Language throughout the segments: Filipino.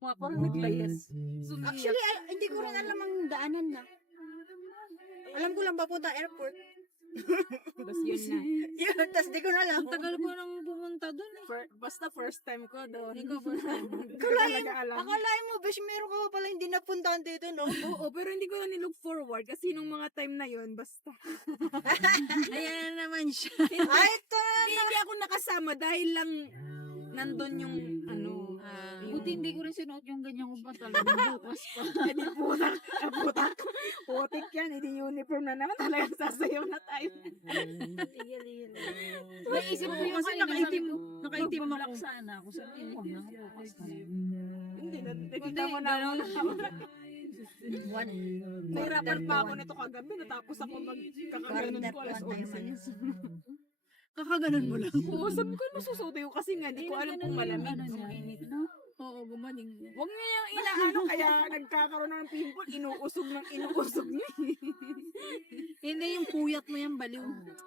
Parang naglayas. Actually, hindi ko rin alam ang daanan na. Alam ko lang papunta airport. Tapos yun na. Yun, tas di ko na alam. Ang tagal ko nang pumunta doon. Basta first time ko doon. Ikaw first time. Akalain mo, besh, meron ka pa pala hindi napuntahan dito, no? Oo, pero hindi ko na nilook forward kasi nung mga time na yun, basta. Ayan na naman siya. Ay, ito na. Hindi ako nakasama dahil lang nandun yung Buti hindi ko rin sinuot yung ganyan kong pantalon. Bukas pa. Hindi putak. Putik yan, hindi uniform na naman. Talagang sasayaw na tayo. Naisip ko yung Kasi nakaitim ako sana ako. Sabihin ko na, bukas na. Hindi, nakita mo na ako. Nahirapan pa ako nito kagabi. Natapos ako magkakaganon ko alas 11. Kakaganon mo lang. Oo, sabi ko masusuto yung kasi nga, hindi ko alam kung malamig. Mainit, no? Oo, gumaling. Huwag niya yung inaano, kaya nagkakaroon ng pimple, inuusog niya. Hindi yung puyat mo yan, baliw.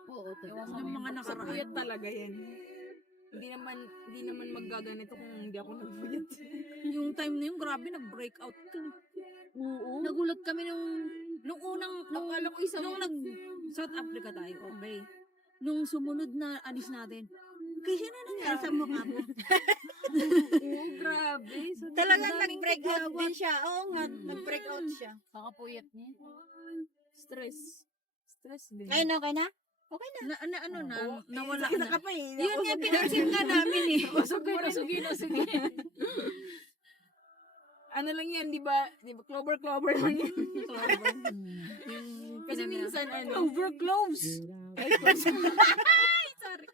Oo, Yung mga nakaraan. Puyat talaga yan. Hindi naman maggaganito kung hindi ako nagpuyat. Yung time na yun, grabe, nag-breakout ka. Oo. Nagulat kami nung alam ko nung South Africa tayo, okay. Nung sumunod na alis natin, kasi na nangyari sa mukha mo. Grabe. Talagang nag-breakout din siya. Oo nga, nag-breakout siya. Kakapuyat niya. Stress din. Okay na, okay na? Okay na. Nawala Kita na. ka pa eh. Yun nga, pinansin ka namin eh. Sige. Ano lang yan, di ba? Clover lang yan. Kasi minsan, Over clothes. Sorry.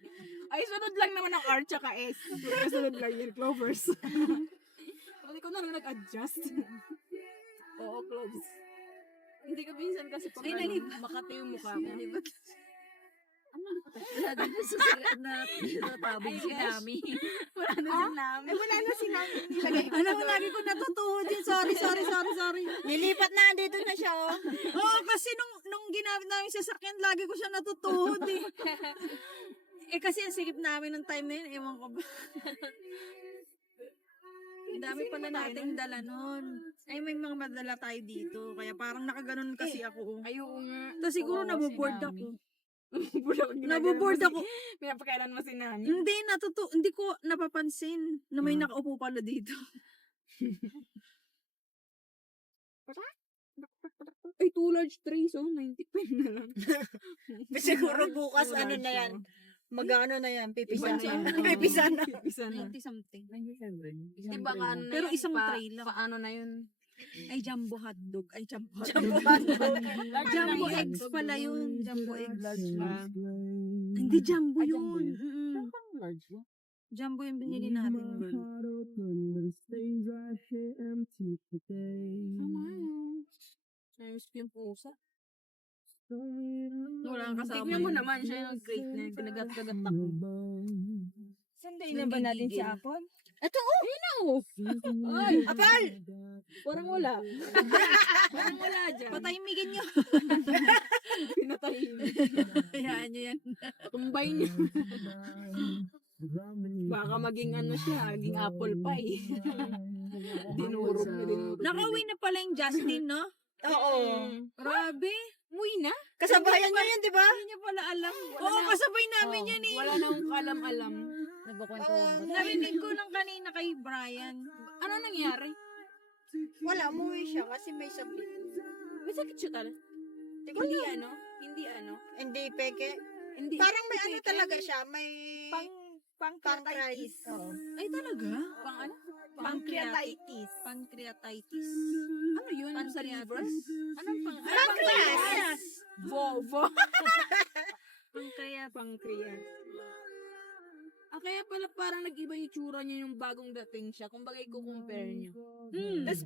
Ay, sunod lang naman ang R tsaka S. Sunod lang yun, clovers. Hindi ko na lang nag-adjust. Oo, cloves. Hindi ka minsan kasi pag makati yung mukha ko. Lagi na susulat na natabog si Nami. Wala na si Nami. Wala na si Nami. Alam mo, lagi ko natutuhod yun. Sorry. Nilipat na, andito na siya, oh. Oo, kasi nung ginamit namin sa sasakyan, lagi ko siya natutuhod eh. Kasi ang sikip namin nung time na yun, ewan ko ba. Ang dami pala nating dala nun. Ay, may mga madala tayo dito. Kaya parang nakaganon kasi ako. Ayoko nga. Tapos siguro naboboard ako. Naboboard ako. Pinapakailan mo si Nami. Hindi ko napapansin na may nakaupo pala dito. Ay, 2 large trays, 95 na lang. Siguro bukas, ano na yan. Mag-ano na yan, pipisa na yan. Pipisa na. 90 something. Di ba ka ano na Pero yun? isang tray lang. Paano na yun? Ay, jumbo hotdog. Ay, jumbo Jumbo hotdog. hotdog. Jumbo eggs pala yun. Jumbo eggs. Ah. Hindi, jumbo jumbo yun. Jumbo yung binili natin. Namiss ko yung pusa. Wala kang kasama. Tignan mo naman siya yung great na pinagat-gagat ako. Sunday na ba natin si Apple? Ito, Oh! Ay, Apple! Parang wala. Parang wala dyan. Patahimikin nyo. Pinatahimik. Hayaan nyo yan. Tumbay niya. Baka maging ano siya, maging apple pie. Dinurog niya. Nakauwi na pala yung Justin, no? Oo. Grabe. Uy na? Kasabayan niya yun, di ba? Hindi niya pala alam. Oo, kasabay namin yan eh. Wala na akong kalam-alam. Narinig ko lang kanina kay Brian. Ano nangyari? Wala, umuwi siya kasi may sakit. May sakit siya talaga. Hindi ano? Hindi ano? Hindi peke. Hindi. Parang may ano talaga siya, may pancreatitis. Ay, talaga? Pang ano? Pancreatitis. Pancreatitis. Ano yun? Sa liver? Anong pang? Pancreas! Vo. Pancreas. Kaya pala parang nag-iba yung tsura niya yung bagong dating siya. Kung bagay compare niyo. Tapos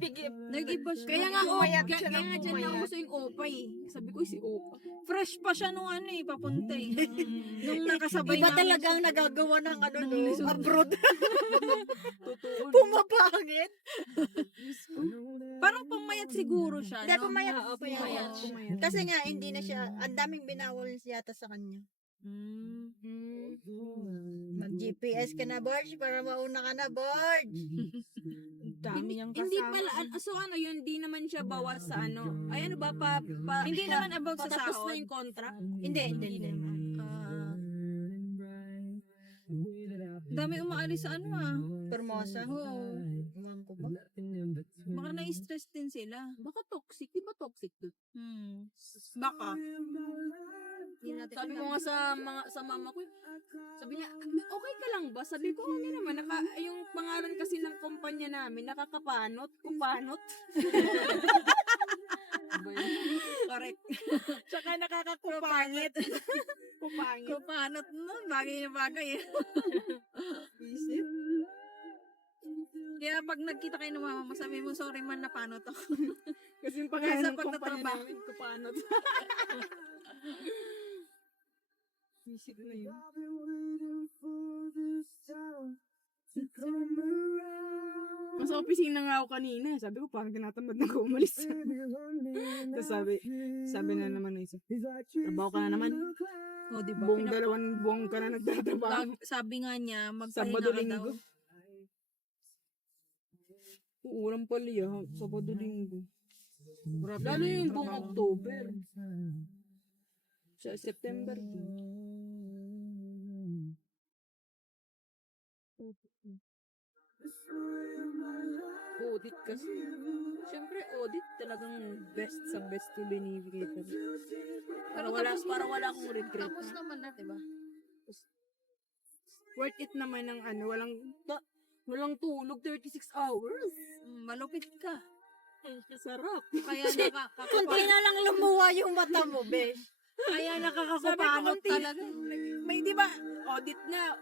Nag-iba siya. Kaya nga, Pumayat kaya siya ng nga dyan pumayat. ako gusto yung Opa eh. Sabi ko si Opa. Fresh pa siya nung ano eh, papunta eh. Nung nakasabay Iba namin talagang nagagawa ng ano no, Nung- abroad. Totoo. Pumapangit. Parang pumayat siguro siya. Hindi, no? pumayat. Oo, Pumayat. pumayat. Kasi nga, hindi na siya, ang daming binawal yata sa kanya. Mag-GPS ka na, Barge, para mauna ka na, Barge. dami niyang kasama. Hindi pala, so ano yun, di naman siya bawas sa ano. Ay ano ba, Hindi naman about sa patapos sahod. na yung contract. Hindi naman. Dami umaalis sa ano Permosa. Oo. Ewan ko ba? Baka na-stress din sila. Baka toxic, di ba toxic doon? Baka. Sabi ko nga sa mama ko, sabi niya, okay ka lang ba? Sabi ko, hindi naman, yung pangalan kasi ng kumpanya namin, nakakapanot, kupanot. Correct. Tsaka nakakakupangit. Kupangit. Kupanot nun. Bagay na bagay. Isip. Kaya pag nagkita kayo ng mama mo, sabi mo, sorry man, napanot ako. Kasi yung pangalan Sa ng kumpanya pagtatrabaho. namin, kupanot. Isip na yun. Nasa opisina nga ako kanina. Sabi ko, parang tinatamad na ako umalis. Tapos sabi na naman ng isa, trabaho ka na naman. O, di ba? Buong 2 buwan ka na nagtatrabaho. Sabi nga niya, Sabado, magpahinga ka daw. linggo. Uulan pala yan. Sabado, linggo. Lalo yung buong October. Sa September. Audit kasi. Siyempre, audit talagang best sa best to binibigay ko. Para wala akong regret. Tapos naman na, di ba? Worth it naman ng ano, walang tulog, 36 hours. Malupit ka. Sarap. Kaya Kunti na lang lumuwa yung mata mo, be. kaya Sabi ko, nakakakupanot konti. talaga. May di ba, audit na,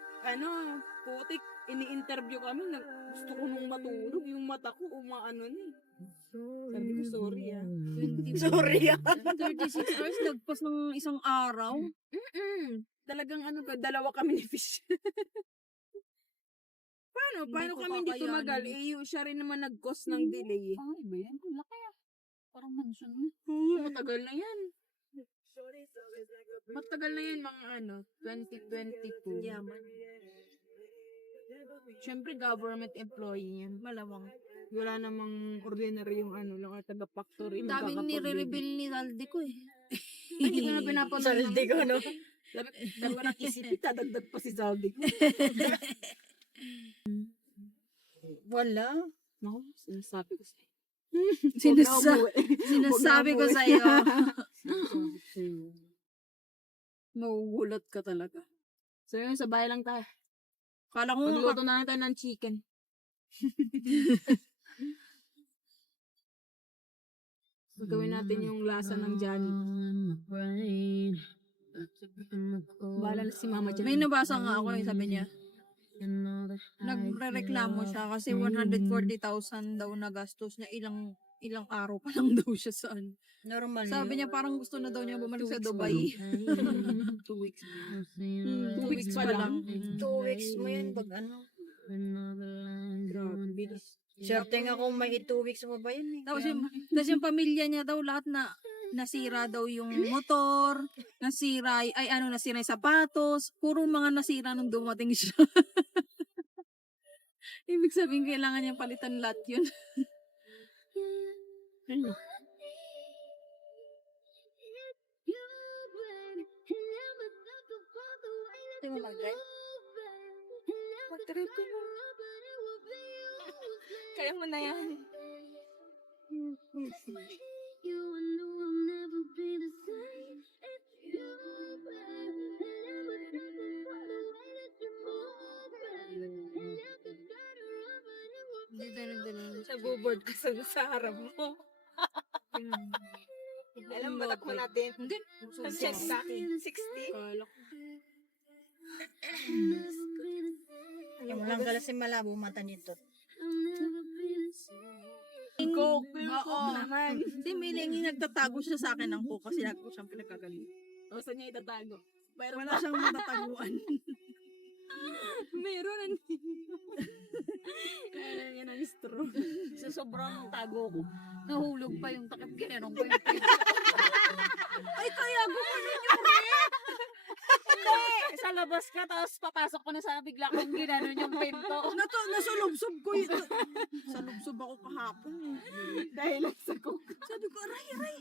putik, ini-interview kami, gusto ko nung matulog, yung mata ko, umaano na eh. Sabi ko, sorry ah. 36 hours, lagpas ng isang araw. Talagang dalawa kami ni Fish. Paano ko kami hindi kakayanin. tumagal? Siya rin naman nag-cause ng delay eh. Ay, ba yan? Laki ah. Parang mansion na. Matagal na yan. Matagal na yan, mga 2022. Yaman. Siyempre, government employee yan. Malamang. Wala namang ordinary yung lang, taga-factory. Daming nire-reveal ni Saldi ko eh. Hindi ko na pinapanood. Saldi ko, no? Sabi ko ng isipin, dadagdag pa si Saldi ko. Wala. Naku, sinasabi ko sa'yo. Sinasabi ko sa'yo. Nagugulat ka talaga. So yun, sa bahay lang tayo. Kala ko Magluto na lang tayo ng chicken. Gawin natin yung lasa ng Johnny. Bahala na si Mama dyan. may nabasa nga ako yung sabi niya. Nagre-reklamo siya kasi 140,000 daw na gastos niya. Ilang araw pa lang daw siya saan. Normal Sabi yun. niya parang gusto na daw niya bumalik 2 sa weeks Dubai. 2 weeks. 2 weeks pa lang. 2 weeks mo yun, pag ano. Grabe, bilis. Swerte nga kung may 2 weeks mo ba yun eh. Tapos yung pamilya niya daw lahat nasira daw yung motor, nasira yung sapatos, puro mga nasira nung dumating siya. Ibig sabihin kailangan niyang palitan lahat yun. Ano? Hindi mo mag-drive? Mag-trip ko mo. Kaya mo na yan. Nag-board ka sa harap mo. Alam mo, matakbo natin. Hindi. Check sa akin. 60. Kala ko. Yung lang gala si malabo mata nito. Coke. Oo. Naman. Si Miling nagtatago siya sa akin ng coke kasi lagi ko siyang pinagkagaling. O, saan niya itatago? Wala siyang matataguan. Meron. Kaya yan ang straw. Sa sobrang tago ko, nahulog pa yung takip ginanong ko yung Ay, kaya gumanon yung rin! Hindi! Sa labas lumabas ka, tapos papasok ko na sana bigla kong ginanon yung pinto. Nasulubsob ko yun. Salubsob ako kahapon eh. Dahil lang sa cook. Sabi ko, aray.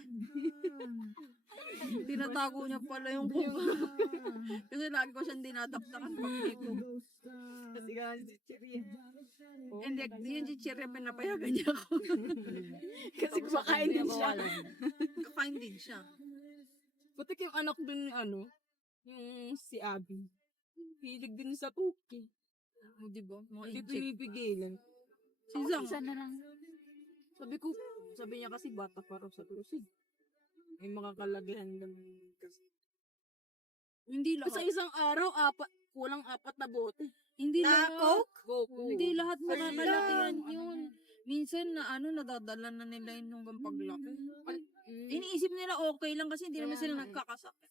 Tinatago niya pala yung cook. Kasi lagi ko siyang dinadaktakan pag ko. Kasi nga, si Chiria. Hindi, yung chichirya pinapayagan niya ako. Kasi kumakain din siya. Kakain din siya. Putik yung anak din ni yung si Abby. Hilig din sa cookie. O, diba? Mga Hindi incheck. pinipigilan. Si Zang. Isa na lang. Sabi niya kasi bata pa raw sa sige. May makakalagyan naman kasi. Hindi Sa lahat. isang araw, kulang 4 na bote. Hindi lahat. Goku. Hindi lahat Wala. makakalakihan yun. Minsan na nadadala na nila yun hanggang paglaki. Iniisip nila okay lang kasi hindi naman Kaya sila nga eh. nagkakasakit.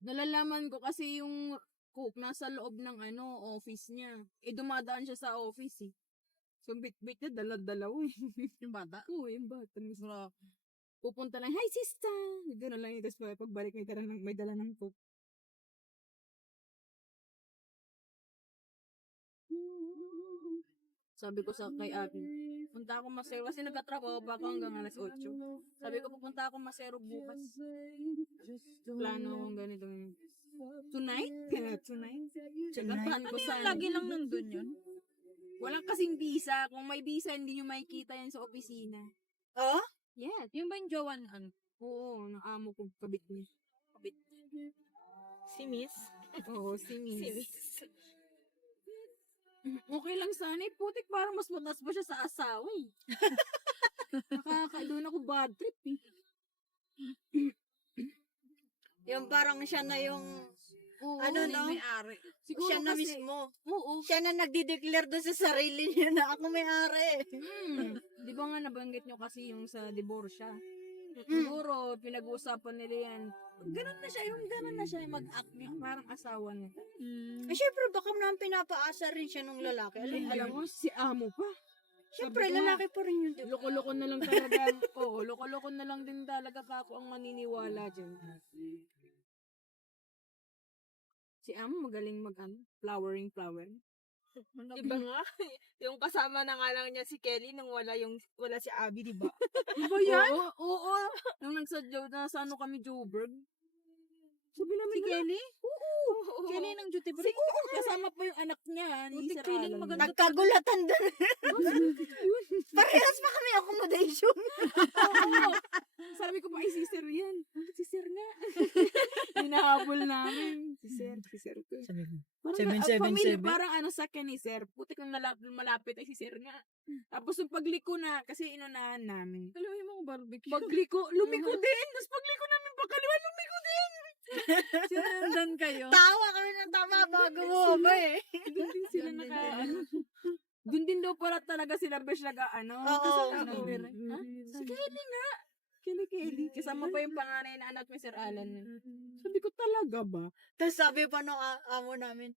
Nalalaman ko kasi yung cook nasa loob ng office niya. Dumadaan siya sa office eh. So, bit-bit niya, dala-dalaw eh. Yung bata. Oo, yung bata. Pupunta lang, hi sister! Gano'n lang yun. Tapos pagbalik may dala ng cook. Sabi ko kay Abby, punta ako Masero. Kasi nagkatrabaho pa ako hanggang alas 8. Sabi ko, pupunta ako Masero bukas. Plano akong ganito. Tonight? Tonight? Plan ko Ano yung sana. lagi lang nandun yun? Walang kasing visa. Kung may visa, hindi nyo makikita yan sa opisina. Oh? Yes. Yung ba yung jowa na ano? Oo, ng amo ko. Kabit niya. Si Miss? Oo, si Miss. Okay lang sana eh. Putik, parang mas mataas pa siya sa asawa eh. Nakakadoon ako bad trip eh. Yung parang siya na yung, Oo, ano Yung no? may-ari. Siguro Siya na kasi, mismo. Oo. Siya na nagdi-declare doon sa sarili niya na ako may-ari. Di ba nga nabanggit nyo kasi yung sa diborsya? Siguro, pinag-uusapan nila yan. Ganun na siya, mag-act niya, parang asawa niya. Eh, syempre, baka naman pinapaasa rin siya nung lalaki. Alam mo, si amo pa. Syempre, sabi ko nga, lalaki pa rin yun. Diba? Loko-loko na lang talaga. Oo, loko-loko na lang din talaga ako ang maniniwala dyan. Si amo magaling flowering. Diba nga? Yung kasama na nga lang niya si Kelly nung wala si Abby, diba? Ba yan? Oo. Nung nasa kami, Joburg. Sabi namin Si Kelly? Oo. Kelly ng duty free? Kasama pa yung anak niya. Ni Buti Sir feeling Alan. maganda. Nagkagulatan doon. Parehas pa kami accommodation. Oo. Sabi ko pa, ay si Sir yan. Si Sir nga. Hinahabol namin. Si Sir ko. Parang, 777. parang sa akin ni Sir. Puti kung malapit ay si Sir nga. Tapos yung pagliko na, kasi inunahan namin. Alam mo yung mga barbecue. Pagliko, lumiko din. Tapos pagliko namin pagkaliwa, lumiko din. Sinundan kayo. Tawa kami ng tama bago mo ba eh. Doon din sila Doon din naka, Doon din daw para talaga sila besh Oo. Si Kelly nga. Kelly. Kasama pa yung panganay na anak ni Sir Alan. Sabi ko, talaga ba? Tapos sabi pa nung amo namin,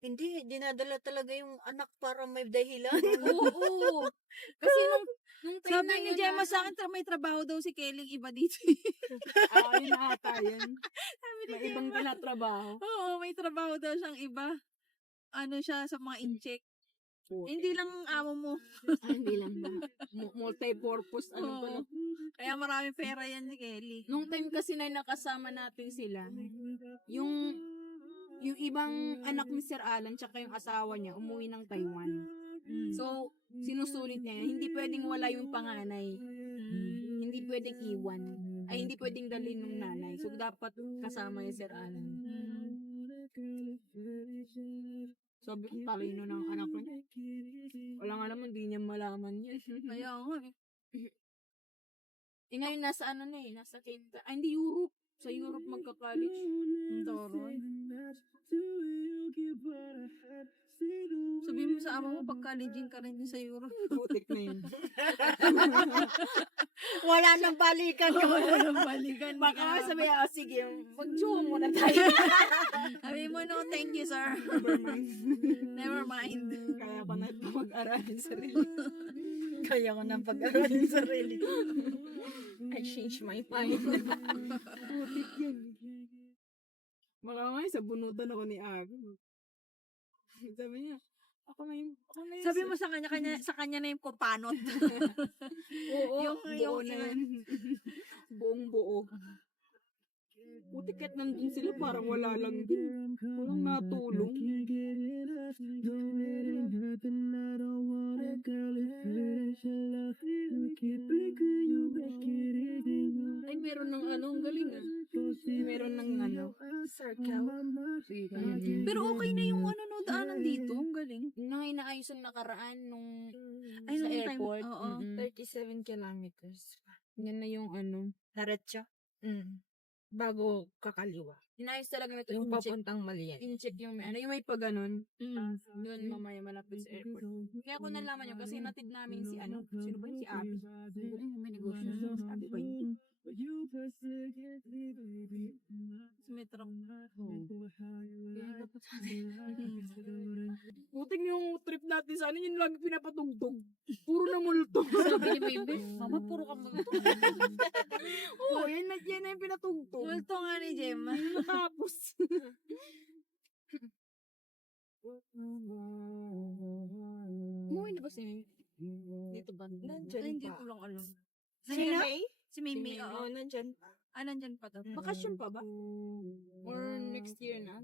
hindi, dinadala talaga yung anak para may dahilan. Oo. Kasi nung time Sabi na ni ni Gemma sa akin, may trabaho daw si Kelly iba dito. Yun na ata yan. May ibang tinatrabaho. Oo, may trabaho daw siyang iba. Ano siya sa mga incheck. Hindi lang amo mo. Hindi lang ba? Multi-purpose. Ano ba? Oo. Kaya maraming pera yan si Kelly. Nung time kasi na nakasama natin sila, yung ibang anak ni Sir Alan tsaka yung asawa niya umuwi ng Taiwan. So, sinusulit niya, hindi pwedeng wala yung panganay. Hindi pwedeng iwan. Ay, hindi pwedeng dalhin ng nanay. So, dapat kasama ni Sir Alan. Sabi ko, talino ng anak ko niya. Wala nga naman, di niya malaman yun. Kaya nga eh. Ngayon, nasa nasa Canada. Ay, hindi, Europe. Sa Europe magka-college. Toroy. Sabihin mo sa amo mo, pag-colleging ka rin din sa Europe. Putik na yun. Wala nang balikan ko. Walang balikan. Baka sabi, sige, mag-jowa muna tayo. Sabi mo, no, thank you, sir. Never mind. Never mind. Kaya ko na mag-aralin sarili. Kaya ko nang pag-aralin sarili. I changed my mind. Putik yun. Baka ngayon, sa bunutan ako ni Abby. Sabi niya, ako na yung Sabi mo sa kanya na yung kupanot. oo, yung- buo na yan. Buong buo. Buti kahit nandun sila, parang wala lang din. Walang natulong. Ay, meron ng ano, ang galing ah. Meron ng ano, circle. Pero okay na yung ano no, daanan dito. Ang galing. Nang inaayos ang nakaraan nung Ay, sa nung time- airport. oo. 37 kilometers. Yan na yung ano. Diretso. Bago kakaliwa. Inayos talaga na ito. Yung In-check, papuntang Malian. in-check yung ano, yung may pa ganun. Mm. Yun, mamaya malapit sa airport. Kaya ko nalaman yun kasi natid namin si ano, sino ba yun? Si Abby. Ang galing, may negosyo. Sabi ba yun? Sa metro. Buting yung trip natin sa ano, yun lagi pinapatugtog. Puro na multo. Sabi ni Baby, Mama, puro ka multo. Oo, yan na yung pinatugtog. Multo nga ni Gemma. Yung natapos. Umuwi na ba si dito ba? Nandyan Ay, hindi pa. ko lang alam. Sino? May? Si Mimi, Si Mimi, oo. Nandyan pa. Nandyan pa to. Bakasyon pa ba? Or next year na?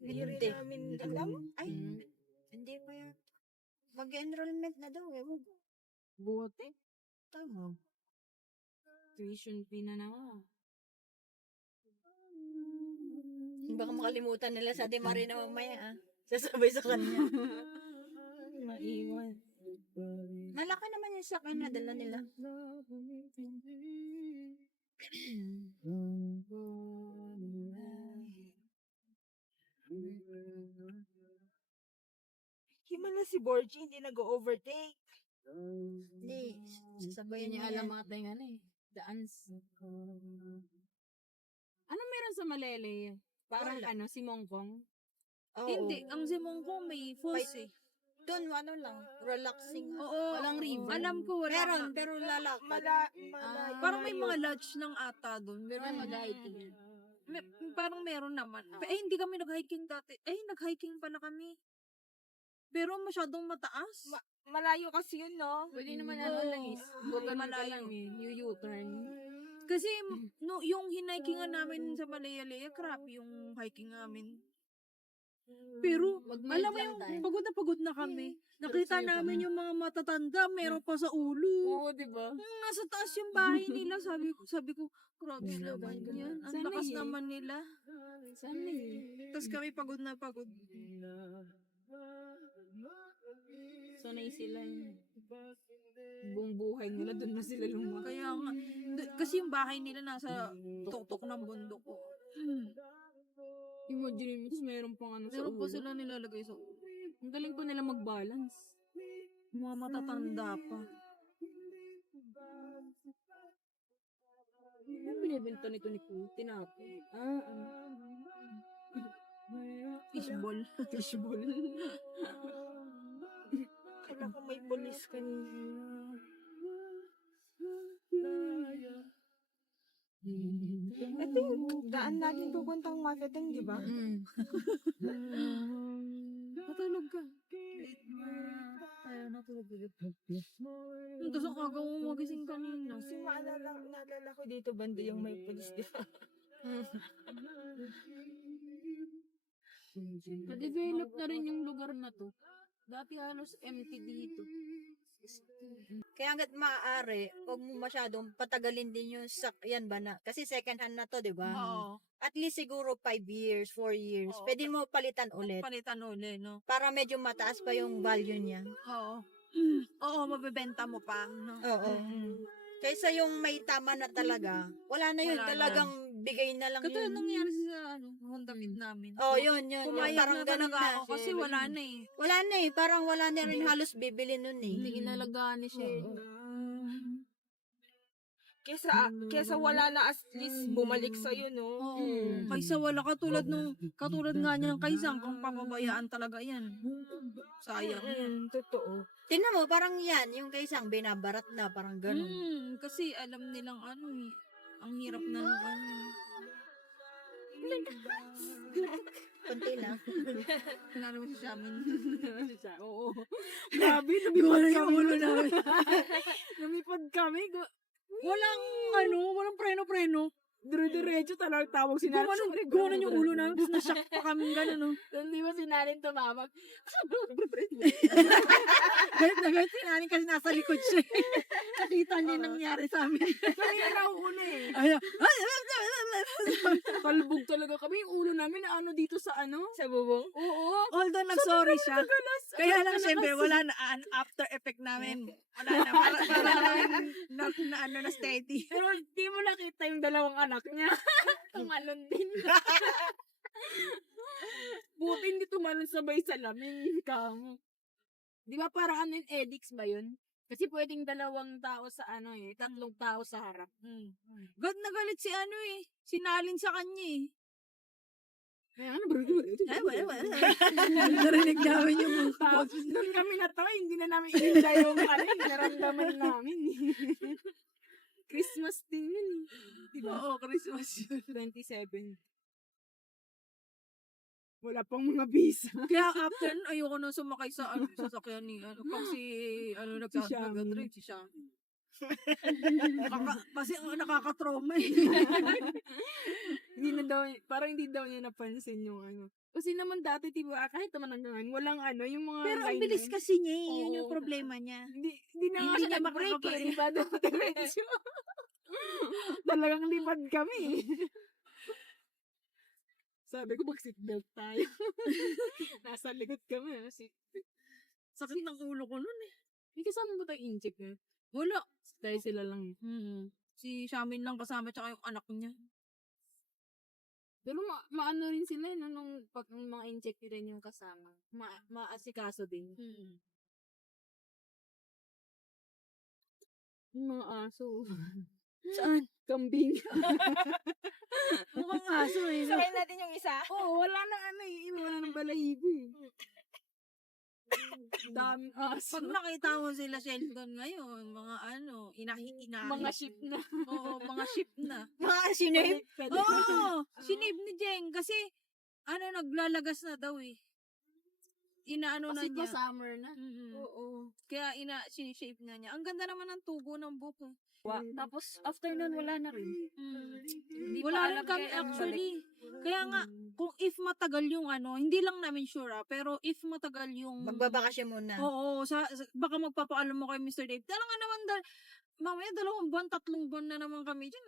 Hindi rin namin alam. Ay, Mm. hindi pa yan. Mag-enrollment na daw eh. Buti. Tama. Tuition fee na naman. Baka makalimutan nila sa Ate Marie na mamaya ah. Sasabay sa kanya. Maiwan. Malaki naman yung sakay na dala nila. Himala si Borgie, hindi nag-overtake. Hindi, sasabayan Hindi niya niya alam yan. mga tayo ano eh. Daans. Ano meron sa Malele? Parang Wala. ano, si Mongkong? Oo. Hindi, ang Simong ko may falls eh. Doon, ano lang, relaxing. Oo. Walang river. Alam ko wala. Meron, nga. pero lalakad. Malayo. Parang may mga lodge lang ata doon. Pero may mag-hiking. Parang meron naman. Hindi kami nag-hiking dati. Nag-hiking pala kami. Pero masyadong mataas. Malayo kasi yun, no? Pwede naman Oo. ano lang eh. Bukan Malayo. lang eh. Yung U-turn. Kasi no, yung hinikingan namin sa Malayalea, crap yung hiking namin. Pero, Mag-mild alam mo lang yung tayo. pagod na kami. Nakita Sa'yo pa. namin yung mga matatanda, meron pa sa ulo. Oo, diba? Nasa taas yung bahay nila. Sabi ko, grabe naman yan. Ang Sana lakas eh. naman nila. Sana eh. Tapos kami pagod na pagod. Sanay sila yun. Buong buhay nila, doon na sila lumaki. Kaya nga, kasi yung bahay nila nasa tuktok ng bundok. Imagine mo, tapos meron pang ano sa Meron pa ulo. sila nilalagay sa ulo. Ang galing pa nila mag-balance. Mga matatanda pa. Ano binibenta nito ni Kuya? Tinapay. Fishball. Fishball. Kala ko may polis kanina. Ito yung daan natin pupuntang marketing, di ba? Natulog ka. Ayaw natulog ulit. Tapos ang aga mo magising kanina. Kasi naalala ko dito banda yung may polis, di ba? Na-develop na rin yung lugar na to. Dati halos empty dito. Kaya hanggat maaari, huwag mo masyadong patagalin din yung sakyan ba na. Kasi second hand na to, di ba? Oo. At least siguro 5 years, 4 years. Oo. Pwede mo palitan ulit. Palitan ulit, no? Para medyo mataas pa yung value niya. Oo. Oo, mabibenta mo pa. No? Oo. Kaysa yung may tama na talaga, wala na yun. Wala na. Talagang bigay na lang Katulad yun. nangyari sa Honda Beat namin. Oh, yun. Pumayag Parang na ganun talaga na. ako kasi wala na eh. Wala na eh. Parang wala na rin halos bibili nun eh. Hindi inalagaan ni siya. Kesa wala na, at least bumalik sa'yo, no? Oo. Kaysa wala katulad nga niyan kaysang kung papabayaan talaga yan. Sayang. Totoo. Tingnan mo, parang yan. Yung kaisang binabarat na. Parang ganun. Kasi alam nilang ano eh. Ang hirap na ano. Kunti lang. Kilala mo si Shamin. Oo. Grabe, lumipad kami. Lumipad kami. Walang preno-preno. Dire-diretso talagang tawag si Narin. Gumanon yung ulo namin, tapos nashock pa kami gano'n, no? Hindi ba si Narin tumawag? Galit na galit si Nani kasi nasa likod siya. Nakita niya yung nangyari sa amin. Kaya nauuna eh. Ay, Talbog talaga kami. Yung ulo namin na ano dito sa ano. Sa bubong? Oo. although nag-sorry siya. Tagalas. Kaya lang siyempre, wala na an after effect namin. Wala na, para na steady. Pero di mo nakita yung dalawang anak niya. Tumalon din. Buti hindi tumalon sabay sa laming kamo. Di ba parang ano yung edix ba yun? Kasi pwedeng dalawang tao sa ano eh, tatlong tao sa harap. God na galit si ano eh. Sinalin sa kanya eh. Kaya ano, Ay, wala. Narinig namin yung tapos doon kami na to, hindi na namin inenjoy yung ano, naramdaman namin. Christmas din yun eh. Diba? Oo, Christmas yun. 27. Wala pang mga visa. Kaya after nun, ayoko na sumakay sa sasakyan ni pag si nag-drive si Sham. Kasi nakaka-trauma eh. Hindi na daw, parang hindi daw niya napansin yung ano. Kasi naman dati, diba, kahit naman hanggang ngayon, walang ano, yung mga Pero ang line bilis lines. kasi niya eh. Yun Oo. yung problema niya. Hindi na nga Hindi siya niya nag-break eh. makakabalik. Diba, diretso. Talagang lipad kami. Sabi ko, mag-seatbelt tayo. Nasa likod kami. Sakit ng ulo ko nun eh. May kasama ba tayong incheck eh? Wala. Dahil sila lang. Si Shamin lang kasama tsaka yung anak niya. Pero maano rin sila, no, nung pag mga incheck rin yung kasama. Maasikaso din. Yung mga aso. Saan? Kambing. Mukhang aso eh. no? Sakay natin yung isa. Oo, wala na ano eh. Wala nang balahibo eh. Daming aso. Pag nakita mo sila Sheldon ngayon, mga ano, inahi. Mga ship na. Oo, mga ship na. Mga sinip. Oo, sinave ni Jeng kasi naglalagas na daw eh. Inaano na Kasi pa niya. summer na. Oo. Kaya sinishape na niya. Ang ganda naman ng tubo ng buko. Tapos, after nun, wala na rin. Hindi Wala pa rin alam kami kaya ang actually. Kaya nga, kung if matagal yung hindi lang namin sure pero if matagal yung... Magbabakasyon muna. Oo, baka magpapaalam mo kay Mr. Dave. Talaga naman, mamaya 2 buwan, 3 buwan na naman kami dyan.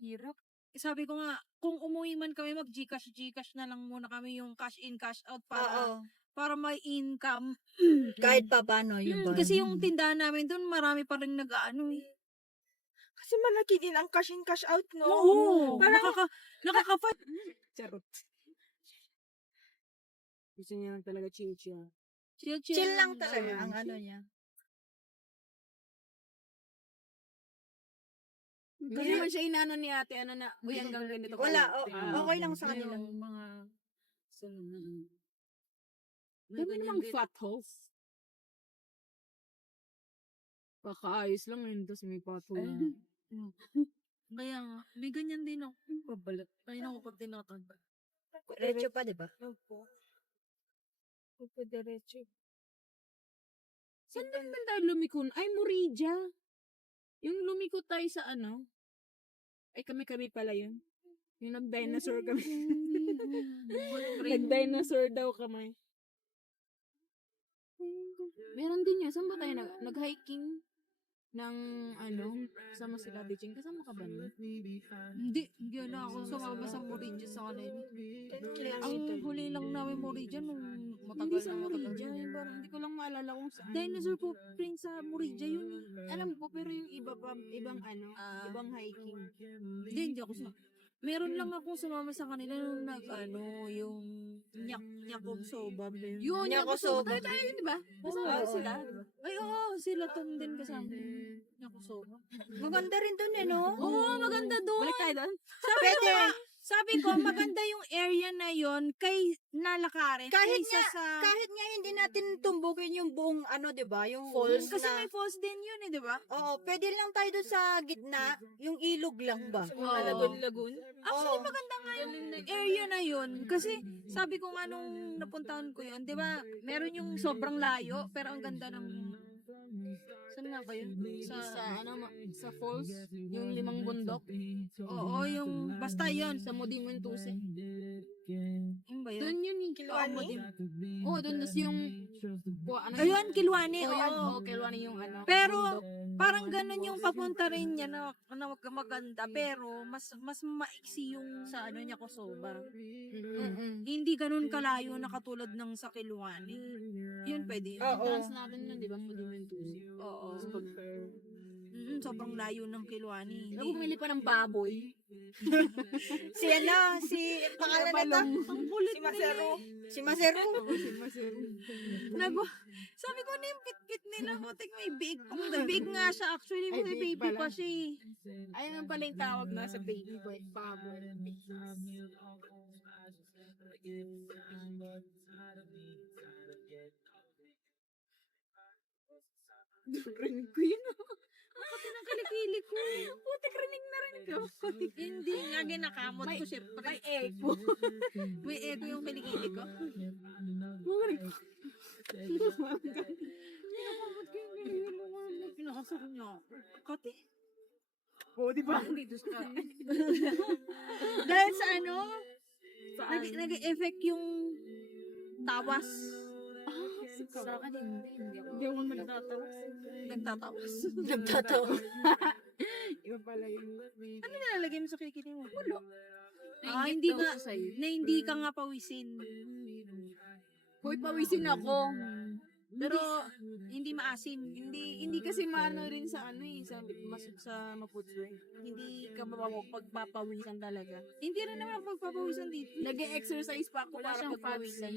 hirap. Sabi ko nga, kung umuwi man kami, mag-Gcash na lang muna kami yung cash in, cash out para may income. Kahit pa paano yun ba? Kasi yung tindahan namin doon, marami pa rin nag-ano eh. Kasi malaki din ang cash in, cash out, no? Oo. Nakaka-fight. Charot. Gusto niya lang talaga chill-chill. Chill lang talaga ang ano niya. Hindi naman siya inaano ni ate, uy, hanggang ganito. Wala, kayo. okay lang sa kanila. Mga Dami namang fat holes. Kakaayos lang yun, tapos may fat hole. Kaya nga, may ganyan din ako. Pabalat. Kaya ako pag tinatanda. Diretso pa, di ba? Opo. Opo, diretso. Saan naman tayo lumiko? Ay, Moridia. Yung lumiko tayo sa ano? Ay, kami-kami pala yun. Yung nag-dinosaur kami. Nag-dinosaur daw kami. Meron din yun. Saan ba tayo nag-hiking? Ng kasama sila Diching. Kasama ka ba nun? Hindi na ako sumama sa Moridia sa kanila. Ang huli lang namin Moridia nung Hindi matagal sa na matagal. Moridia. Parang hindi ko lang maalala kung saan. Dinosaur footprint sa Moridia yun. Alam ko, pero yung ibang ibang hiking. Hindi ako sa... Meron lang akong sumama sa kanila nung yung Nyakog Soba. Yun, Yakosoba. tayo, di ba? Kasama sila. Ay, oo, sila Tom din kasama. Nyakog Soba. Maganda rin dun no? Oo, maganda doon. Balik tayo doon. Pwede. Sabi ko, maganda yung area na yon kay nalakarin. Kahit kaysa nga, sa... kahit nga hindi natin tumbukin yung buong ano, 'di ba? Yung falls Kasi na, may falls din yun eh, di ba? oo, pwede lang tayo doon sa gitna, yung ilog lang ba? Mga lagun-lagun. Actually, Oo. maganda nga yung area na yun. Kasi sabi ko nga nung napuntahan ko yun, di ba, meron yung sobrang layo, pero ang ganda ng... Saan nga ba yun? Sa falls, yung 5 bundok, Oo, yung... Basta yun. sa Mudimuntuse. Yung ba yun? Doon yun yung Kilwani. Oo, doon tas yung Ayun, Kilwani. Oo, yan. Oo. Oo, Kilwani yung ano. Pero, bundok. parang ganun yung papunta rin niya na maganda. Pero, mas maiksi yung sa ano niya, Kosoba. Hindi ganun kalayo na katulad ng sa Kilwani. Yun pwede yun. Oo. Trans natin nun, di ba? Mudimuntuse. Oo. Tapos Sobrang layo ng Kilwani. Ako bumili pa ng baboy. Si ano, si pangalan nito? Ang kulit Si Masero. Si Masero. Sabi ko na yung pit-pit nila. Butik may big. Big nga siya. Actually, Ay, may big baby pala. pa siya eh. Ayun ang pala yung tawag na sa baby boy. Baboy. Rinig ko yun. Ang kilikili ko. Putik rinig na rin ko. Hindi nga ginakamot ko syempre. May echo. May echo yung kilikili ko. Pinakasar niya ako. Kati. Oo, di ba? Dito sa Dahil sa ano, nag-effect yung tawas. Sa akin hindi ako. Hindi ako nagtatawas. Nagtatawas. Nagtatawa. Iba pala yun. Ano nilalagay mo sa kilikili mo? Wala. Nainggit Hindi daw nga, ko sa'yo. na hindi ka nga pawisin. Hoy, pawisin ako. Pero, hindi maasim. Hindi kasi maano rin sa ano eh, sa Maputswe. Hindi ka pagpapawisan talaga. Hindi rin naman ako pagpapawisan dito. Nag-exercise pa ako para pagpawisan.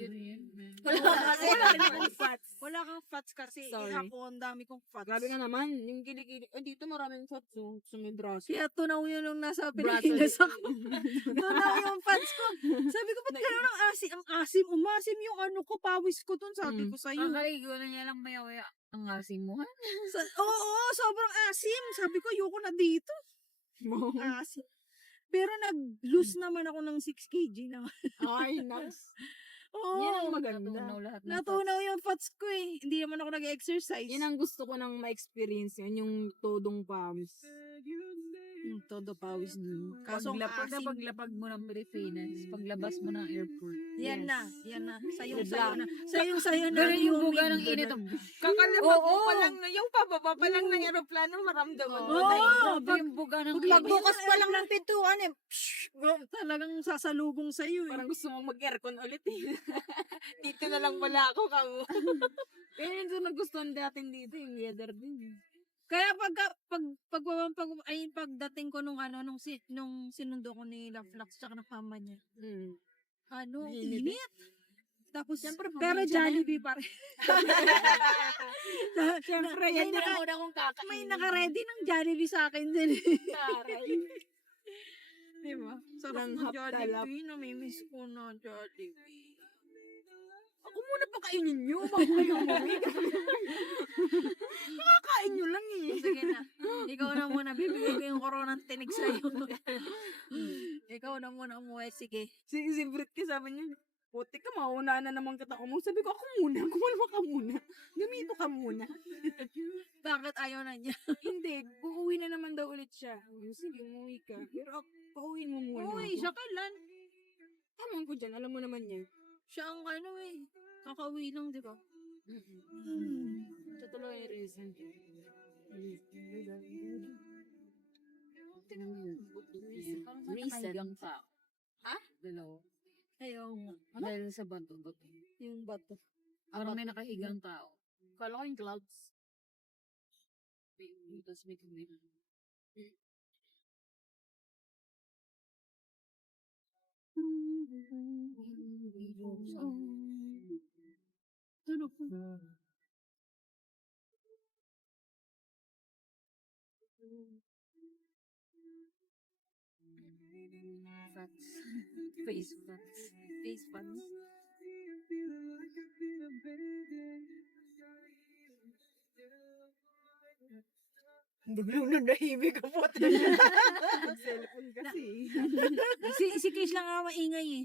Wala kasi. Wala rin akong fats. Wala kang fats kasi. Sorry. Ako, ang dami kong fats. Grabe nga naman, yung kilikili. Dito maraming fats yung sumibraso. Kaya tunaw yun nung nasa Braso. Pilipinas ako. Tunaw yung fats ko. Sabi ko, ba't gano'n ang asim? Ang asim, umasim yung ano ko, pawis ko dun. Sabi ko sa'yo. Akaligo na niya lang maya-maya ang asim mo, ha? Oo, sobrang asim. Sabi ko, ayoko na dito. Asim. Pero nag-lose naman ako ng 6 kg na. Ay, nice. Oo. Yan ang maganda. Natunaw yung fats ko eh. Hindi naman ako nag-exercise. Yan ang gusto ko nang ma-experience yan, yung todong pawis. Yung todo pawis dun. Kaso ang asim. Paglapag mo ng Pilipinas, paglabas mo ng airport. Yan Yes. na. Yan na. Sayong Good sayo luck. na. Sayong sayo na. Pero yung buga ng init, kakalapag mo Oo. pa lang, yung pababa pa lang ng aeroplano, maramdaman mo Oo. na eh. Pag, yung buga ng Pagbukas pa lang ng pintuan eh. talagang sasalubong sa'yo eh. Parang gusto mong mag-aircon ulit eh. Dito na lang pala ako kamo. Kaya yun yung nagustuhan natin dito, yung weather din. Kaya pagdating ko nung ano, nung sinundo ko ni Laflax tsaka ng mama niya. Ano, Init. init. Tapos, Siyempre, pero probinsya na Jollibee pa rin. Siyempre, may, yan din naka, ang una kong kakain. may naka-ready ng Jollibee sa akin din. Taray. Diba? Sarap Ng ng hapdalap. Jollibee. Namimiss ko na Jollibee. Ako muna pa kainin nyo, bago kayo umuwi. Nakakain nyo lang eh. Sige na. Ikaw na muna. Bibigay ko yung koronang tinig sa'yo. Ikaw na muna umuwi. Sige. Si Brit ka sabi niya, puti ka, mauna na naman kita mo. Sabi ko, ako muna, kumalma ka muna. Gamito ka muna. Bakit ayaw na niya? Hindi, uuwi na naman daw ulit siya. Sige, umuwi ka. Pero pauwiin mo muna. Uy, siya kailan? Tama ko dyan, alam mo naman niya. Siya ang ano eh. Kakauwi lang, di ba? Siya tuloy recent. Recent. Yung tao. Ha? Dalawa. Ayaw nga. Dahil sa bato-bato. Yung bato. Parang may nakahigang tao. Kala ko yung clouds. Tapos may kumit. Tulog. Facts. Face facts. Face facts. Biglang nanahimik ang puti. Cellphone kasi. Si Kish lang ang maingay eh.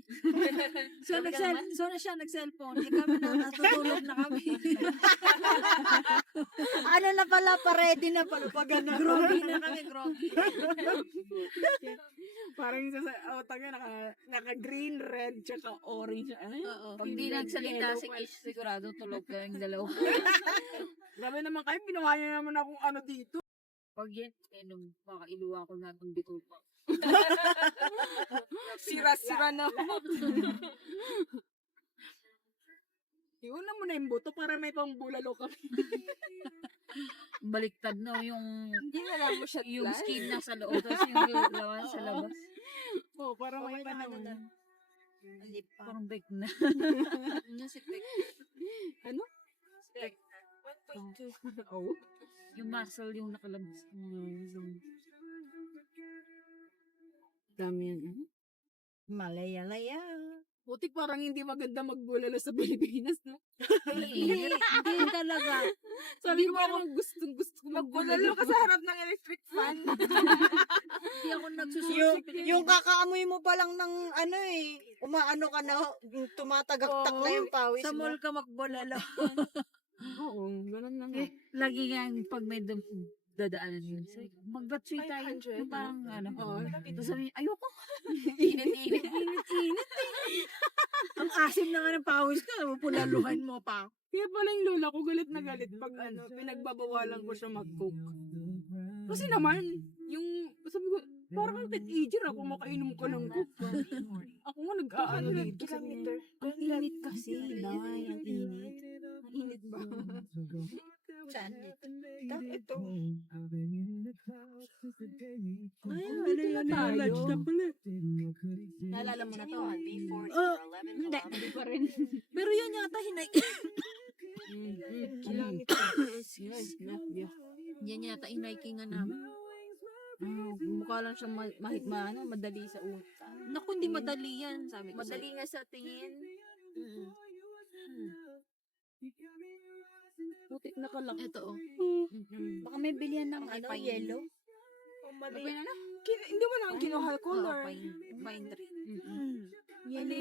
So na siya nag-cellphone. Eh kami na natutulog na kami. Ano na pala, pa-ready na pala pag ano. Groggy na kami, groggy. Parang sa utak niya, naka-green, red, tsaka orange. Ano yun? Oo. Pag Hindi red, nagsalita yellow si pala. Kish, sigurado tulog kaming dalawa. Grabe naman kayo, ginawa niya naman akong ano dito. Pag yan, nung baka iluwa ko na itong bito pa. Sira-sira na. Iuna mo na yung buto para may pang bulalo kami. Baliktad na yung Hindi na lang mo siya yung skin nasa loob, tapos yung lawan sa labas. Oo, para Okay may na, ano panahon. na. Hindi pa. Parang bake na. Ano si bake? Ano? Bake. 1.2. Oo. Yung muscle yung nakalabas. Dami yan. Malaya-laya. Putik parang hindi maganda magbulalo sa Pilipinas, no? Hindi talaga. Sabi ko parang gusto ko Magbulalo ka sa harap ng electric fan. Hindi ako nagsususi. Yung kakaamoy mo pa lang ng ano eh, umaano ka na, tumatagaktak na yung pawis Sa mo. mall ka magbulalo. Oo, ganun na nga. Lagi nga pag may dadaanan yun. Mag-battery tayo. 500, Yung parang ano. Oo. Tapos sabi niya, ayoko. Init-init. Init-init eh. Ang asim na nga ng pawis ko. Pulaluhan mo pa. Kaya pala yung lola ko galit na galit pag ano, pinagbabawalan ko siya mag-cook. Kasi naman, yung, sabi ko, parang kang teenager ako, makainom ka ng cook. Ako nga nag-aano dito. Kilometer. Ang init kasi, Nay, ang init. Ang init ba? Saan? Ito. Ay, ano yan? Lunch na pala. Naalala mo na to? Hindi. Hindi pa rin. Pero yun yata hinay. Kilometer. Yes, yeah. Yan yata hinaykingan namin. Mukha lang siyang madali sa utak. Naku, hindi madali yan. Sabi ko Madali nga sa tingin. Putik na ka lang. Ito oh. Baka may bilihan ng ano, yellow. Madali. Hindi mo naman kinuha yung color. Pine tree. Yali.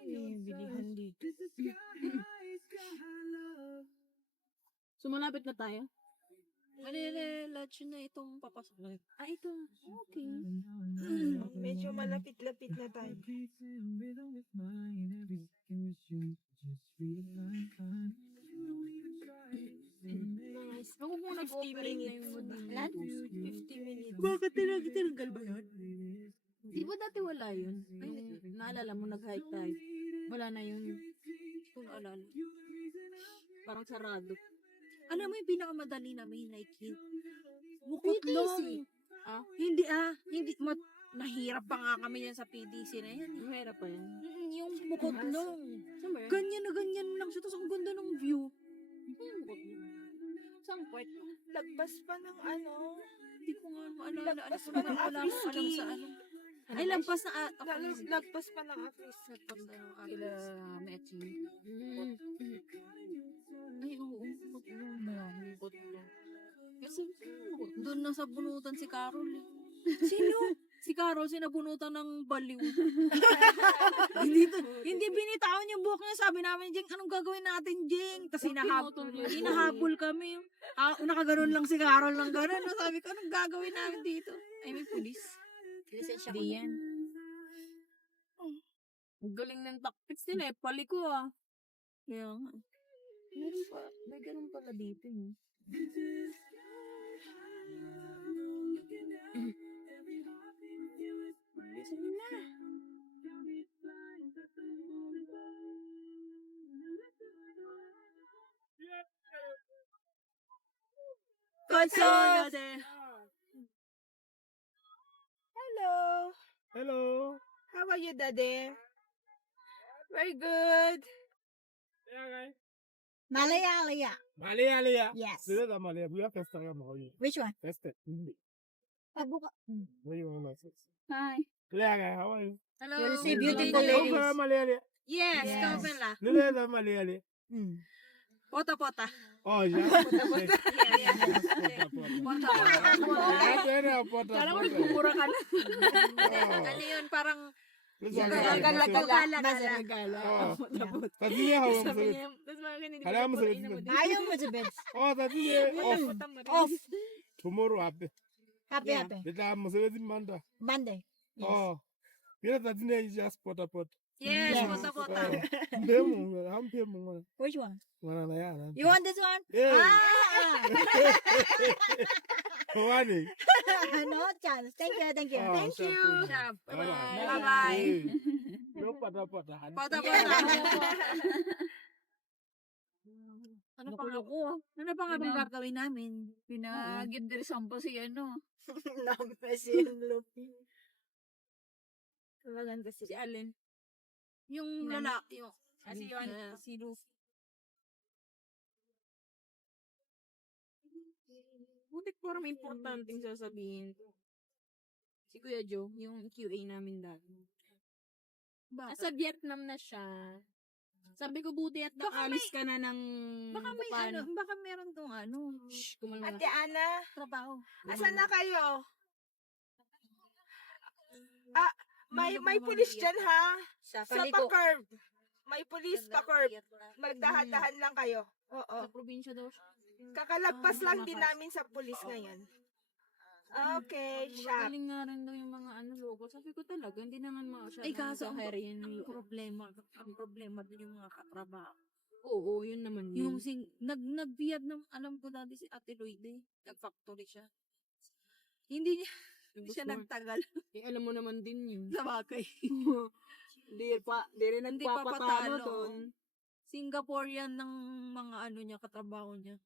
Bilihan dito. So, malapit na tayo? Lunch na itong papasok na. Ito. Okay. Medyo malapit-lapit na tayo. Ako kung nag-operate na yung mood. 50 minutes. Bakit tinanggal ba yun? Di ba dati wala yun? Yung, naalala mo, nag-hike tayo. Wala na yun. Kung alala. Parang sarado. Alam mo yung pinakamadali namin hinaykin? Bukotlong. Ah? Hindi, nahirap pa nga kami yan sa PDC na yan. Mahirap pa yan. Yung bukotlong. Saan ba yan? Ganyan na ganyan lang siya. Tapos ang ganda ng view. Saan part? Lagpas pa ng ano. Hindi ko nga maalala. Lagpas Ano pa ko ng na wala akong alam Afriski. sa ano. Ay, lampas na Lagpas pa ng Afris. Lagpas na ng Kila Mechi. Mm. Ay, oo. Bukotlong. Maraming bukotlong. Kasi, doon nasa bunutan si Carol eh. Sino? Si Carol, sinabunutan ng baliw. hindi binitawan yung buhok niya. Sabi namin, Jeng, anong gagawin natin, Jeng? Tapos hinahabol kami. Nakaganon lang si Carol ng ganon. Sabi ko, anong gagawin namin dito? Ay, may pulis. Lisensya ko. Di yan. Ang galing ng tactics nila eh. Paliko ah. Kaya nga. May ganun pala dito eh. Console! Hello. Hello. How are you, Daddy? Very good. Malaya-laya. Malia. Yes. Det är där Malia. Vi har festat hemma hos dig. Which one? Festet. Where you want to Hi. Leaga, how are you? Hello. You'll see beautiful Over ladies. Malayali. Yes, Yes. Kaupela. Nileda Malayali. Pota-pota. Oh, yeah. Pota-pota. Kala ko nagpupura ka na. Ano yun, parang Gala-gala. Gala. Oh. Tadinya how am Sabi sabi. niya, tapos mga ganito. Kala mo sabi. Ayaw mo sa beds. Oh, tadinya off. Off. Tomorrow happy. Happy, happy. Bita mo sabi Manda. Monday. Yes. Oh. Bila tadinya just pota. yes, Yes. pota-pota. Demo, I'm demo. Which one? Mana na yan. You want this one? Yeah. Ah! Wani. No chance. Thank you, thank you. Oh, Thank you. shampoo. Shab. Bye-bye. Bye-bye. No pota. Pota-pota. Ano pa nga bang gagawin namin? Pinag-indirisan pa si ano. Talagang kasi. Si Allen. Yung lalaki. Yung, Kasi yun, si Luffy. Butik parang may importanteng sasabihin. Si Kuya Joe, yung QA namin dati. Nasa Vietnam na siya. Sabi ko, buti at nakalis ka na ng baka may Japan. baka meron tong ano, Shh, kumalma. Ate Ana, trabaho. asan na kayo? May pulis dyan ha. Sa pa-curve. May pulis pa-curve. Magdahan-dahan lang kayo. Oo. Sa probinsya daw siya. Kakalagpas lang din namin sa pulis ngayon. Okay, shop. Galing nga rin daw yung mga local. Sabi ko talaga, hindi naman masyadong Ay, kaso kahari yan. ang problema din yung mga katrabaho. Oo, yun naman yun. Yung nag-Vietnam, alam ko dati si Ate Lloyd nag-factory siya. Hindi siya nagtagal. Eh, alam mo naman din yun. Sa bagay. Di rin Hindi pa nagpapatalo patalo. doon. Singaporean ng mga niya, katrabaho niya.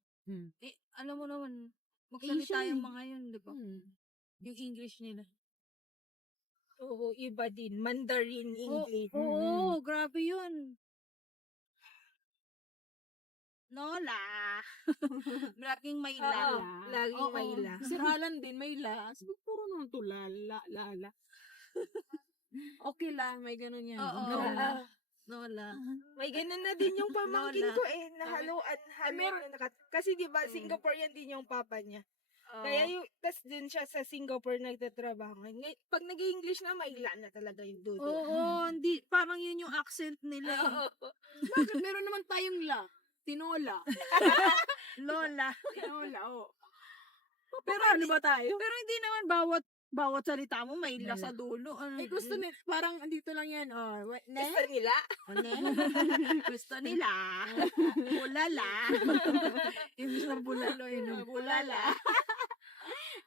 Eh, alam mo naman, Asian magsalita yung eh. mga yun, di ba? Yung English nila. Oo, iba din. Mandarin English. Oo, grabe yun. Nola. Laging may Oo, lala. laging Oo. may la. Sir Alan din, may la. Sabi, puro naman to la. Okay lang, may ganun yan. Oo. Nola. Nola. May ganun na din yung pamangkin Lola. ko eh. Nahaluan. Kasi di ba Singaporean din yung papa niya. Kaya yung, tas din siya sa Singapore nagtatrabaho. Pag nag-English na, maila na talaga yung dudo. Oo, hindi, parang yun yung accent nila. Bakit meron naman tayong la? Tinola. Lola. Tinola, oo. Pero ano ba tayo? Pero hindi naman bawat salita mo may la sa dulo. Ano, Eh, gusto nila, parang andito lang yan, oh. Gusto nila? gusto nila. Bulala. Ibig na bulalo yun. Bulala.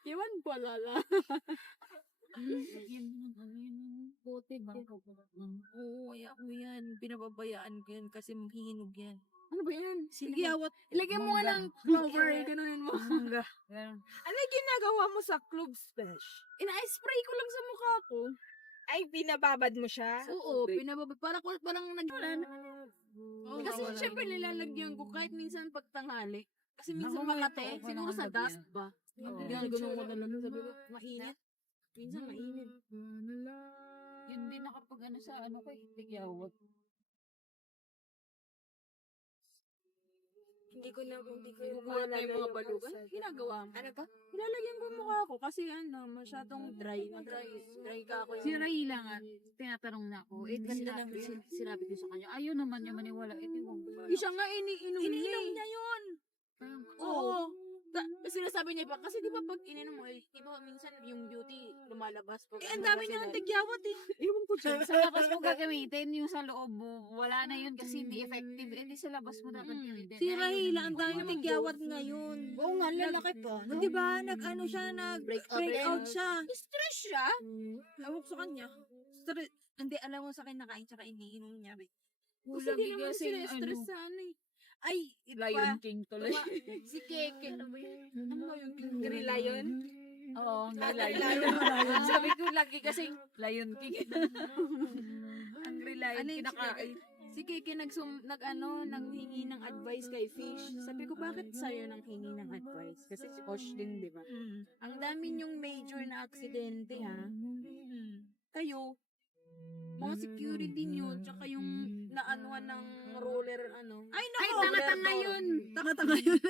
Iwan po, lala. Buti ba? Oo, ako yan. Pinababayaan ko yan kasi manghihinog yan. Ano ba yan? Sige, awat. Ilagyan mo nga ng clover, ganunin mo. Mangga. Ano yung ginagawa mo sa Club Splash? Ina-spray ko lang sa mukha ko. Ay, binababad mo siya? Oo, pinababad. Parang naglan. Oo, Kasi wala syempre yun. nilalagyan ko kahit minsan pagtanghali. Kasi minsan makate, siguro sa dust ba? Ginagawa ko na lang. Sabi ko, mainit. Minsan mainit. Yun din nakapag sa ko tigyawat. Hindi ko Kukuha na yung mga balugan. Ginagawa mo. Ano pa? Nilalagyan ko yung mukha ko kasi masyadong dry. Dry ka ako. Si Rayla nga, tinatanong na ako. Sinabi ko sa kanya, ayaw naman niya maniwala. Siya nga iniinom niya yun. Oo. Sinasabi niya pa, kasi di ba pag ininom mo, di ba minsan yung beauty lumalabas pag Ang dami niya ang tigyawat eh. Ewan ko dyan. Sa labas mo gagamitin, yung sa loob mo, wala na yun kasi hindi effective. Hindi sa labas mo dapat gamitin. Si Rahila, ang dami tigyawat ngayon. Oo nga, lalaki pa. No? Di ba, breakout siya. Stress siya? Awak sa kanya. Hindi, alam mo sa akin, nakain tsaka iniinom niya. Kasi di naman sila stress sa ano eh. Ay, Lion King tuloy. Si Keke. Ano ba yun? Ano ba yung Grilayon? Oo, Lion. Sabi ko lagi kasi Lion King. Ang Lion kinakain. Si Kiki nanghingi ng advice kay Fish. Sabi ko, bakit sa'yo nang hingi ng advice? Kasi si Osh din, di ba? Ang dami niyong major na aksidente, ha? Kayo, mga security niyo, tsaka yung naanuan ng roller, Ay, Ay, naku! tanga-tanga yun. Tanga-tanga yun.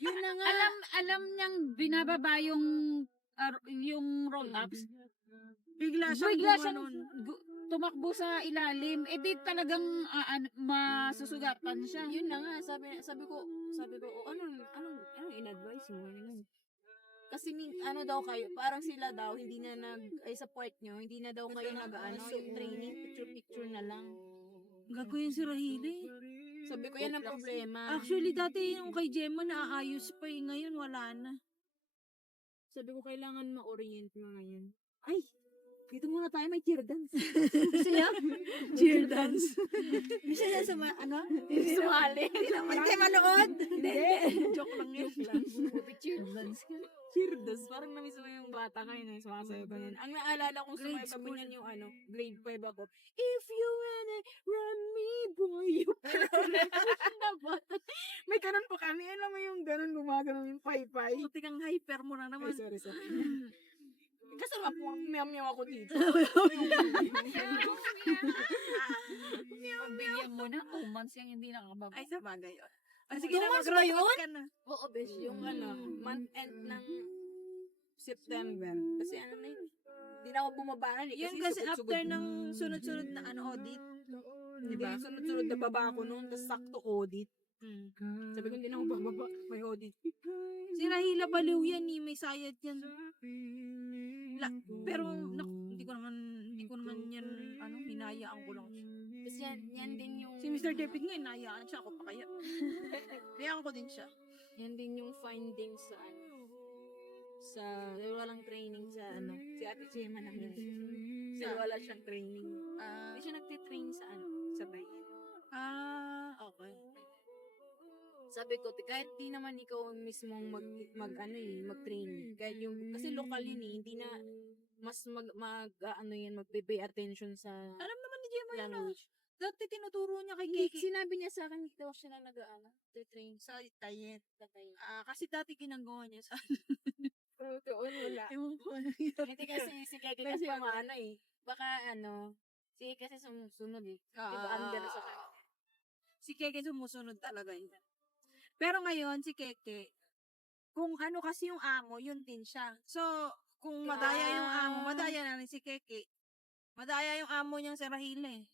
Yun na nga. Alam niyang binababa yung roll-ups. Bigla Bigla siya tumakbo sa ilalim. Eh di talagang masusugatan siya. Yun na nga, sabi ko, anong in-advise mo? Kasi daw kayo, parang sila daw, hindi na sa part nyo, hindi na daw kayo yung training, picture na lang. Gagawin si Rahili. Sabi ko, yan ang problema. Actually, dati yung kay Gemma naaayos pa eh. Ngayon, wala na. Sabi ko, kailangan ma-orient mo ngayon. Ay, dito muna tayo, may cheer dance. Gusto niya? Cheer dance. Gusto niya Sumali. Hindi manood? Hindi. Joke lang yun. Cheer dance ka. Cheer dance. Parang namiss mo yung bata kayo na sumasayo ka yan. Ang naalala kong sumayo kami niyan yung grade 5 ako. If you wanna run me, boy, you may ganun po kami. Alam mo yung ganun, gumagano yung pay-pay. Buti kang hyper mo na naman. Ay, sorry. Kasi miyam-miyam ako dito. Pagbigyan mo na, 2 months yung hindi nakakababa. Ay, sa bagay yun. Sige na, mag-graduate ka na. Oo, besh, yung month end ng September. Kasi na yun. Hindi na ako bumabangan eh. Yun kasi after ng sunod-sunod na audit. Diba? Sunod-sunod na baba ako noon, tapos sakto audit. Sabi ko, hindi na ako bababa. May audit. Si Rahila baliw yan eh, may sayad yan. Pero hindi ko naman yan hinayaan ko lang siya. Kasi yan din yung... Si Mr. David nga hinayaan siya, ako pa kaya. Hinayaan ko din siya. Yan din yung finding sa walang training sa si Ate Gemma namin. Kasi wala siyang training. Hindi siya nagtitrain sa bayan. Okay. Sabi ko, kahit di naman ikaw mismong mag-training. Kahit yung, kasi local yun eh, hindi na mas magbe-pay attention sa Alam naman ni Gemma yun. language. Dati tinuturo niya kay Hindi, Kiki. sinabi niya sa akin, daw siya na train Sa Tayet. sa tayo. Kasi dati ginagawa niya sa Wala. Ewan ko. Hindi kasi si Keke kasi baka si kasi sumusunod eh. Diba under sa kanya. Si Keke sumusunod talaga yun. Pero ngayon, si Keke, kung ano kasi yung amo, yun din siya. So, kung madaya yung amo, madaya na rin si Keke. Madaya yung amo niyang si Rahila eh.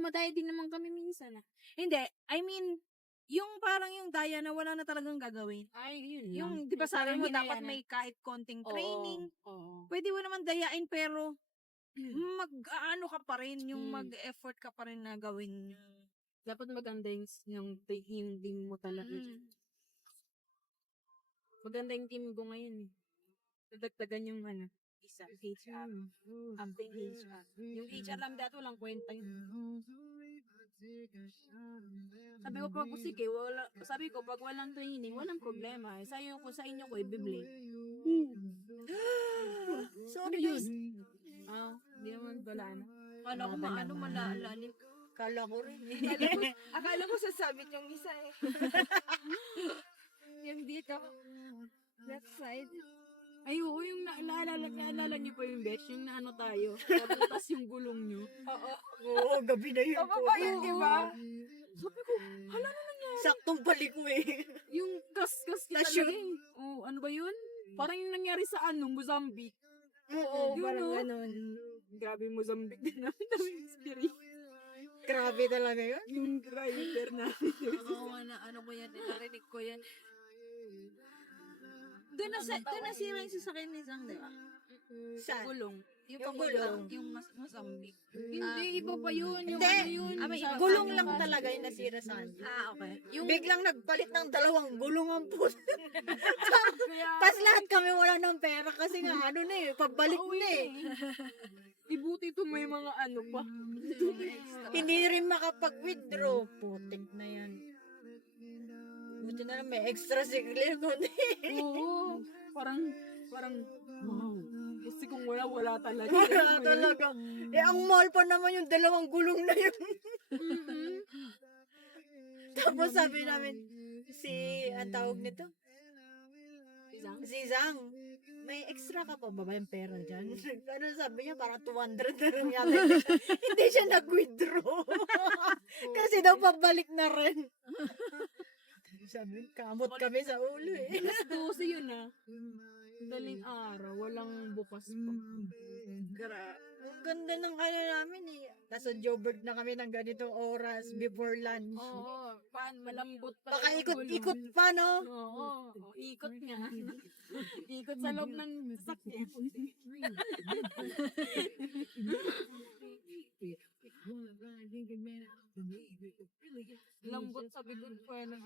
Madaya din naman kami minsan ah. Hindi, I mean, yung parang yung daya na wala na talagang gagawin. Ay, yun lang. Yung, di ba sabi Parang mo, hinayaan dapat na. may kahit konting training. Oo. Pwede mo naman dayain, pero mag-ano ka pa rin, yung Mm. mag-effort ka pa rin na gawin yung Dapat maganda yung team mo talaga. Maganda yung team ko ngayon eh. Nadagdagan yung isa, HR. Amping HR. Yung HR lang dati walang kwenta yun. Sabi ko, pag walang training, walang problema. Kung sa inyo ko, i-blame. Sorry guys. Hindi naman wala na. Kala ko malalalim. Kala ko rin eh. Akala ko sasabit yung isa eh. Yung dito. Left side. Ay, oo, yung naalala niyo pa yung batch, yung tayo. Nabutas yung gulong niyo. Oo, gabi na yun. Pababa yun, di ba? Sabi ko, hala na nangyari. Saktong balik ko eh. Yung kas-kas Na-shoot. talaga eh. Oh, ano ba yun? Parang yung nangyari sa Mozambique. Oo, Yun, parang no? ganun. Grabe Mozambique din namin experience. Grabe talaga yun. Yung driver namin. Oo nga na, ano ko yan, narinig ko yan. Doon nasira yung sasakyan ni Zang, di ba? Saan? Gulong. Yung Yung pagulong, gulong. yung Mozambique. Hindi, iba pa yun. Yung Hindi. yun. may iba. Gulong lang talaga yung nasira sa akin. Okay. Yung, Biglang nagpalit ng 2 gulong ang puso. kaya, Tapos lahat kami wala ng pera kasi nga pagbalik na eh. ibuti ito may mga pa. Hindi rin makapag-withdraw. Putik na yan. Buti na lang may extra sick leave ko. Oo. Parang, wow. Kasi kung wala talaga. Wala talaga. Eh, ang mahal pa naman yung 2 gulong na yun. Tapos sabi namin, ang tawag nito? Si Zang, may extra ka pa ba yung pera dyan? Ano sabi niya, parang 200 na lang yata. Hindi siya nag-withdraw. Kasi daw pabalik na rin. Sabi, kamot kami sa ulo eh. Alas 12 yun ah. Daling araw, walang bukas pa. Ang ganda ng ano namin eh. Nasa Joburg na kami ng ganitong oras before lunch. Oo, malambot pa. Baka lang yung ikot-ikot gulong. pa, no? Oo, ikot nga. Ikot sa loob ng sakyan. Lambot sa bigod pa ng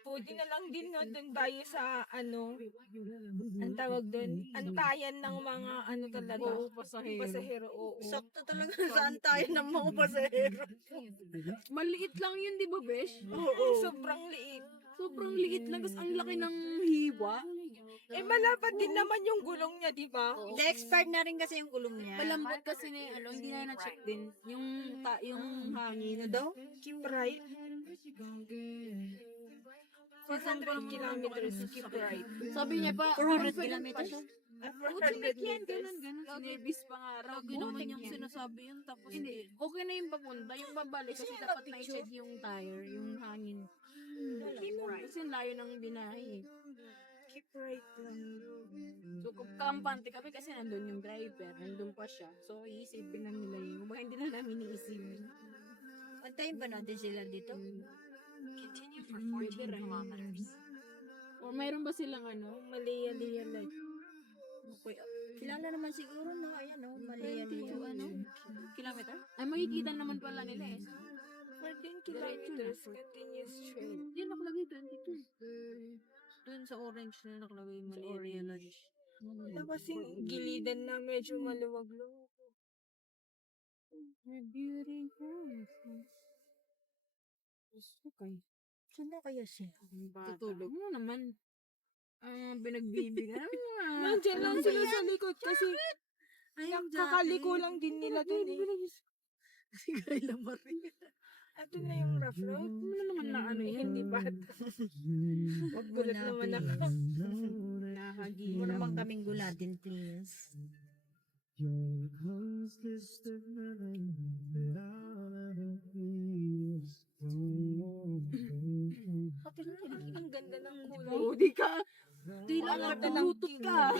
Pwede na lang din no, dun tayo sa ang tawag dun, antayan ng mga talaga. Oo, pasahero. Pasahero, oo. Sakto talaga saan tayo ng mga pasahero. Maliit lang yun, di ba, Besh? Oo. Sobrang liit. Sobrang liit lang, tapos ang laki ng hiwa. Eh, malapad din naman yung gulong niya, di ba? Hindi, expired na rin kasi yung gulong niya. Malambot kasi na yung hindi na na-check din. Yung hangin. Ano daw? Keep right. 400 kilometers, keep right. Sabi niya pa, 400 kilometers. 400 meters. Nervous pa nga raw. Lagi naman yung sinasabi yun, tapos Hindi, okay na yung papunta. Yung babalik kasi dapat na-check yung tire, yung hangin. Kasi yung layo ng binahe. Keep right lang. So, kampante kami kasi nandun yung driver, nandun pa siya. So, iisipin lang nila yun. Baka hindi na namin iisipin. Antayin ba natin sila dito? Pwede rin. O, mayroon ba silang Malaya-laya like. Okay, Kilala naman siguro, no? Ayan, no? Mali yan. 22 kilometer? Ay, makikita naman pala nila eh. 14 kilometers, continuous trail. Hindi nakalagay 22. dun sa orange na nakalagay mali area lunch. Wala kasing gilidan na medyo maluwag-luwag. Okay. Saan na kaya siya? Tutulog mo naman. Binagbibigyan mo nga. Nandiyan lang sila sa likod kasi nakakaliko lang din nila dun eh. Si Kayla Marie. Ito na yung rough road. Ano naman na yan? Hindi ba? Gulat naman ako. Mo naman kaming gulatin, please. Ang ganda ng kulay. Oo, di ka. Di lang Ang ganda ng Bluetooth ka.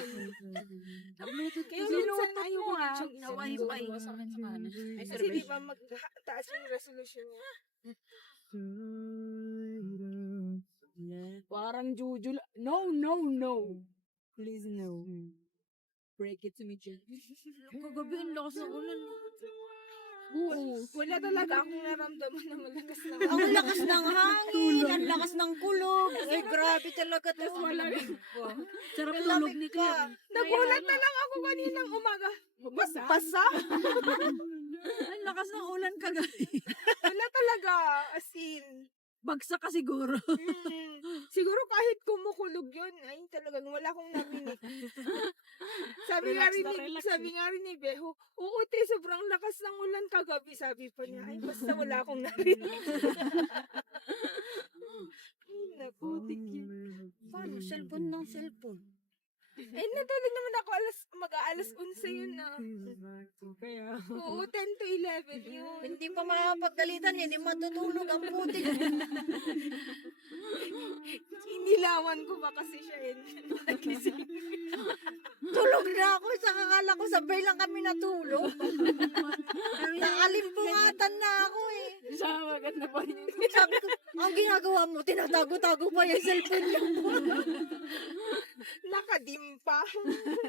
Kaya minsan ayaw ko ah. yung Na wifi. kasi di ba magtaas yung resolution niya. Parang Juju. No, no, no. Please no. Break it to me, Jen. Kagabi, ang lakas ng ulan. Oo. Wala talaga akong naramdaman na malakas na Ang lakas ng hangin, ang lakas ng kulog. Ay, grabe talaga to. Sarap tulog ni ka. Kaya. Nagulat na lang ako kaninang umaga. Basa? Basa? Ang lakas ng ulan kagabi. Wala talaga. As in. Bagsak ka siguro. Siguro kahit kumukulog yun, ay talagang wala akong narinig. Relax na, relax sabi nga rin ni Beho, oo te, sobrang lakas ng ulan kagabi. Sabi pa niya, ay basta wala akong narinig. Naputik yun. Paano? Cellphone ng cellphone. Eh, natulog naman ako mag-aalas 11 yun na. Kaya. Oo, 10 to 11 yun. Hindi pa makapagdalitan, hindi matutulog ang putik. Inilawan ko ba kasi siya yun. Tulog na ako, sa kakala ko sabay lang kami natulog. Nakalimbungatan na ako eh. Siya agad na pa rin. Sabi ko, ang ginagawa mo, tinatago-tago pa yung cellphone niyo. Nakadimpa.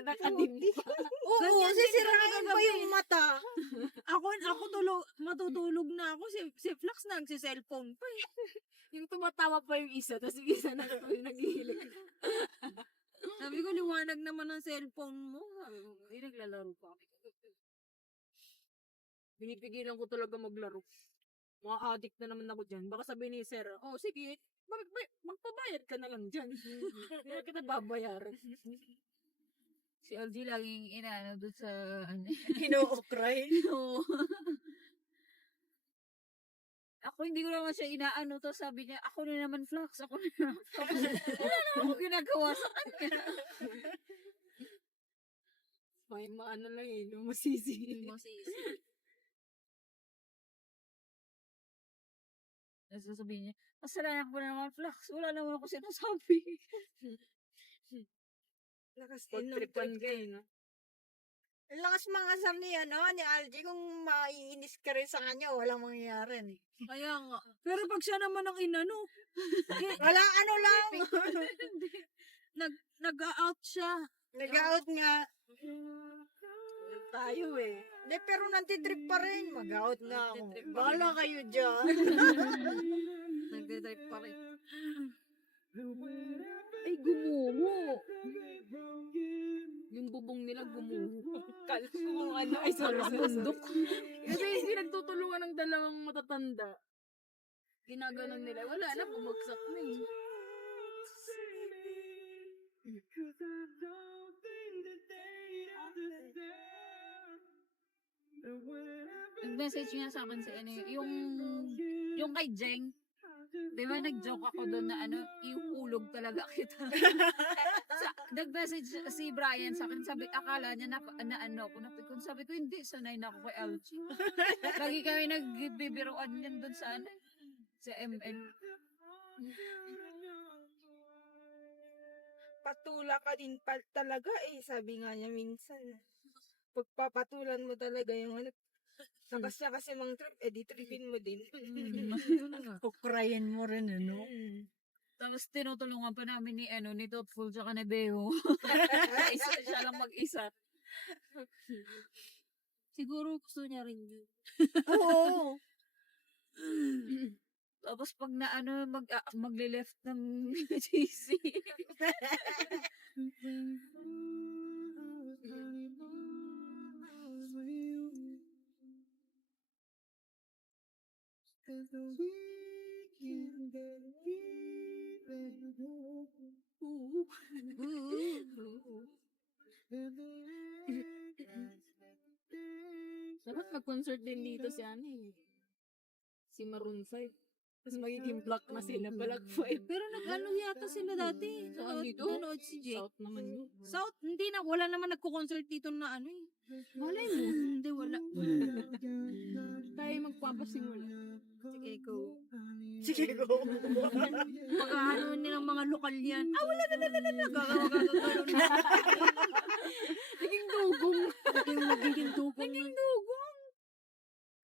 Nakadimpa. Oo, sisirain pa yung mata. Ako matutulog na ako. Si Flax nagsi-cellphone pa eh. Yung tumatawa pa yung isa, tapos yung isa naghihilig. Sabi ko, liwanag naman ang cellphone mo. Sabi ko, naglalaro pa ako. Pinipigilan ko talaga maglaro. Mga addict na naman ako dyan. Baka sabihin ni Sir, oh sige, magpabayad ka na lang dyan. Hindi na kita babayaran. Si LG laging inaano doon sa Hinookray. Oo. Ako Ako hindi ko naman siya inaano to. Sabi niya, ako na naman Flax. Ako na naman Flax. Wala naman ako ginagawa sa kanya. May maano lang eh, masisi. Tapos sasabihin niya, kasalanan ko na naman Flax. Wala naman ako sinasabi. Lakas din ng Pagtripan trip. ka eh, no? Ang lakas mga asar ni, ni Algie, kung maiinis ka rin sa kanya, walang mangyayari. Eh. Kaya nga. Pero pag siya naman ang inano, Wala, ano lang. nag-out siya. Nag-out nga. Tayo eh. Hindi, pero nantitrip pa rin. Mag-out nga ako. Bahala kayo dyan. Nagde-drive pa rin. Ay, gumuho. Yung bubong nila gumuho. Kala ko kung ano ay sa bundok. Kasi pinagtutulungan ng dalawang matatanda. Ginaganon nila. Wala na, bumagsak na eh. Nag-message niya sa akin si ano, yung kay Jeng. Di ba nag-joke ako doon na ano, iuulog talaga kita. Nag-message si Brian sa akin, sabi, akala niya na ano ako, napikon. Sabi ko, hindi, sanay na ako kay LG. Lagi kami nagbibiroan yan doon sa ano, sa ML. Patula ka din talaga eh. Sabi nga niya minsan. Pagpapatulan mo talaga yung ano. Lakas niya kasi mga trip, di tripin mo din. Kukrayin mo rin, ano? Tapos tinutulungan pa namin ni ano ni Topful tsaka ni Beo. Isa siya lang mag-isa. Siguro gusto niya rin yun. Oo. Tapos pag na ano magle-left ng GC. Dapat mag-concert din dito si ano eh. Si Maroon 5. Tapos magiging black na sila, black 5. Pero nag-ano yata sila dati. Saan dito? Nanood si Jake. South naman yun. South, hindi na, wala naman nagko-concert dito na ano eh. Malay mo. Hindi, wala. Tayo magpapasimula. Sige, go. Sige, go. Pag ano nilang mga lokal yan. Ah, wala na. Gagawin na. Naging dugong. Nagiging dugong.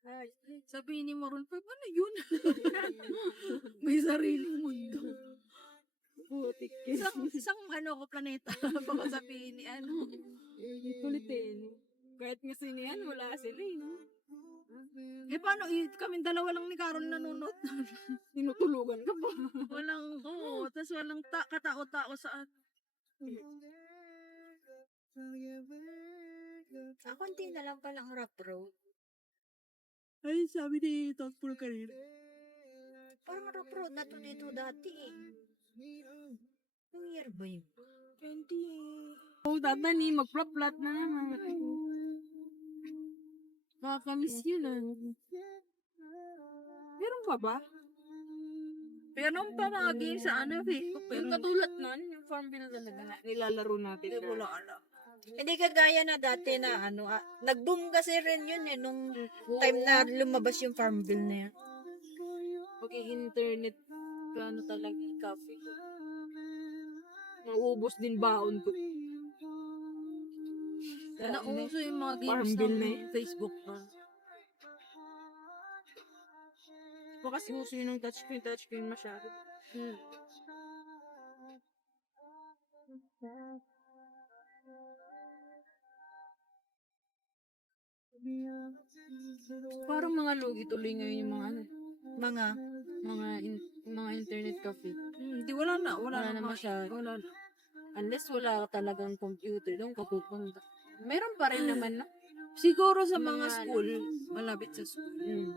Ay, Sabi ni Maroon 5, ano yun? May sariling mundo. putik. Isang ano ko planeta. Baka sabihin ni ano. Kulit eh. No? Kahit nga sinihan, wala sila eh. No? Eh paano, kaming dalawa lang ni Carol nanonood. Tinutulugan ka pa. Walang, oo. Tapos walang katao-tao sa Konti na lang palang rap road. Ay, sabi ni Thoughtful kanina. Parang rap road na to dito dati eh. Yung year ba yun? 20. Oh, tatani, mag-plot na naman. Nakakamiss yun ah. Meron pa ba? Pero pa mga game sa ano, Facebook. Yung katulad nun, yung Farmville talaga na nilalaro natin. Hindi wala alam. Hindi kagaya na dati na ano, nag-boom kasi rin yun eh, nung time na lumabas yung Farmville na yan. Pag-internet ka ano talaga yung cafe. Mauubos din baon ko. Nauso yung mga games Farmville ng na eh. Facebook pa. Pa kasi uso yun ng touchscreen masyado. Parang mga lugi tuloy ngayon yung mga ano, mga internet cafe. Hindi, wala na. Wala na masyado. Wala na. Unless wala ka talagang computer doon ka pupunta. Meron pa rin naman na. Siguro sa mga Mga school, malapit sa school.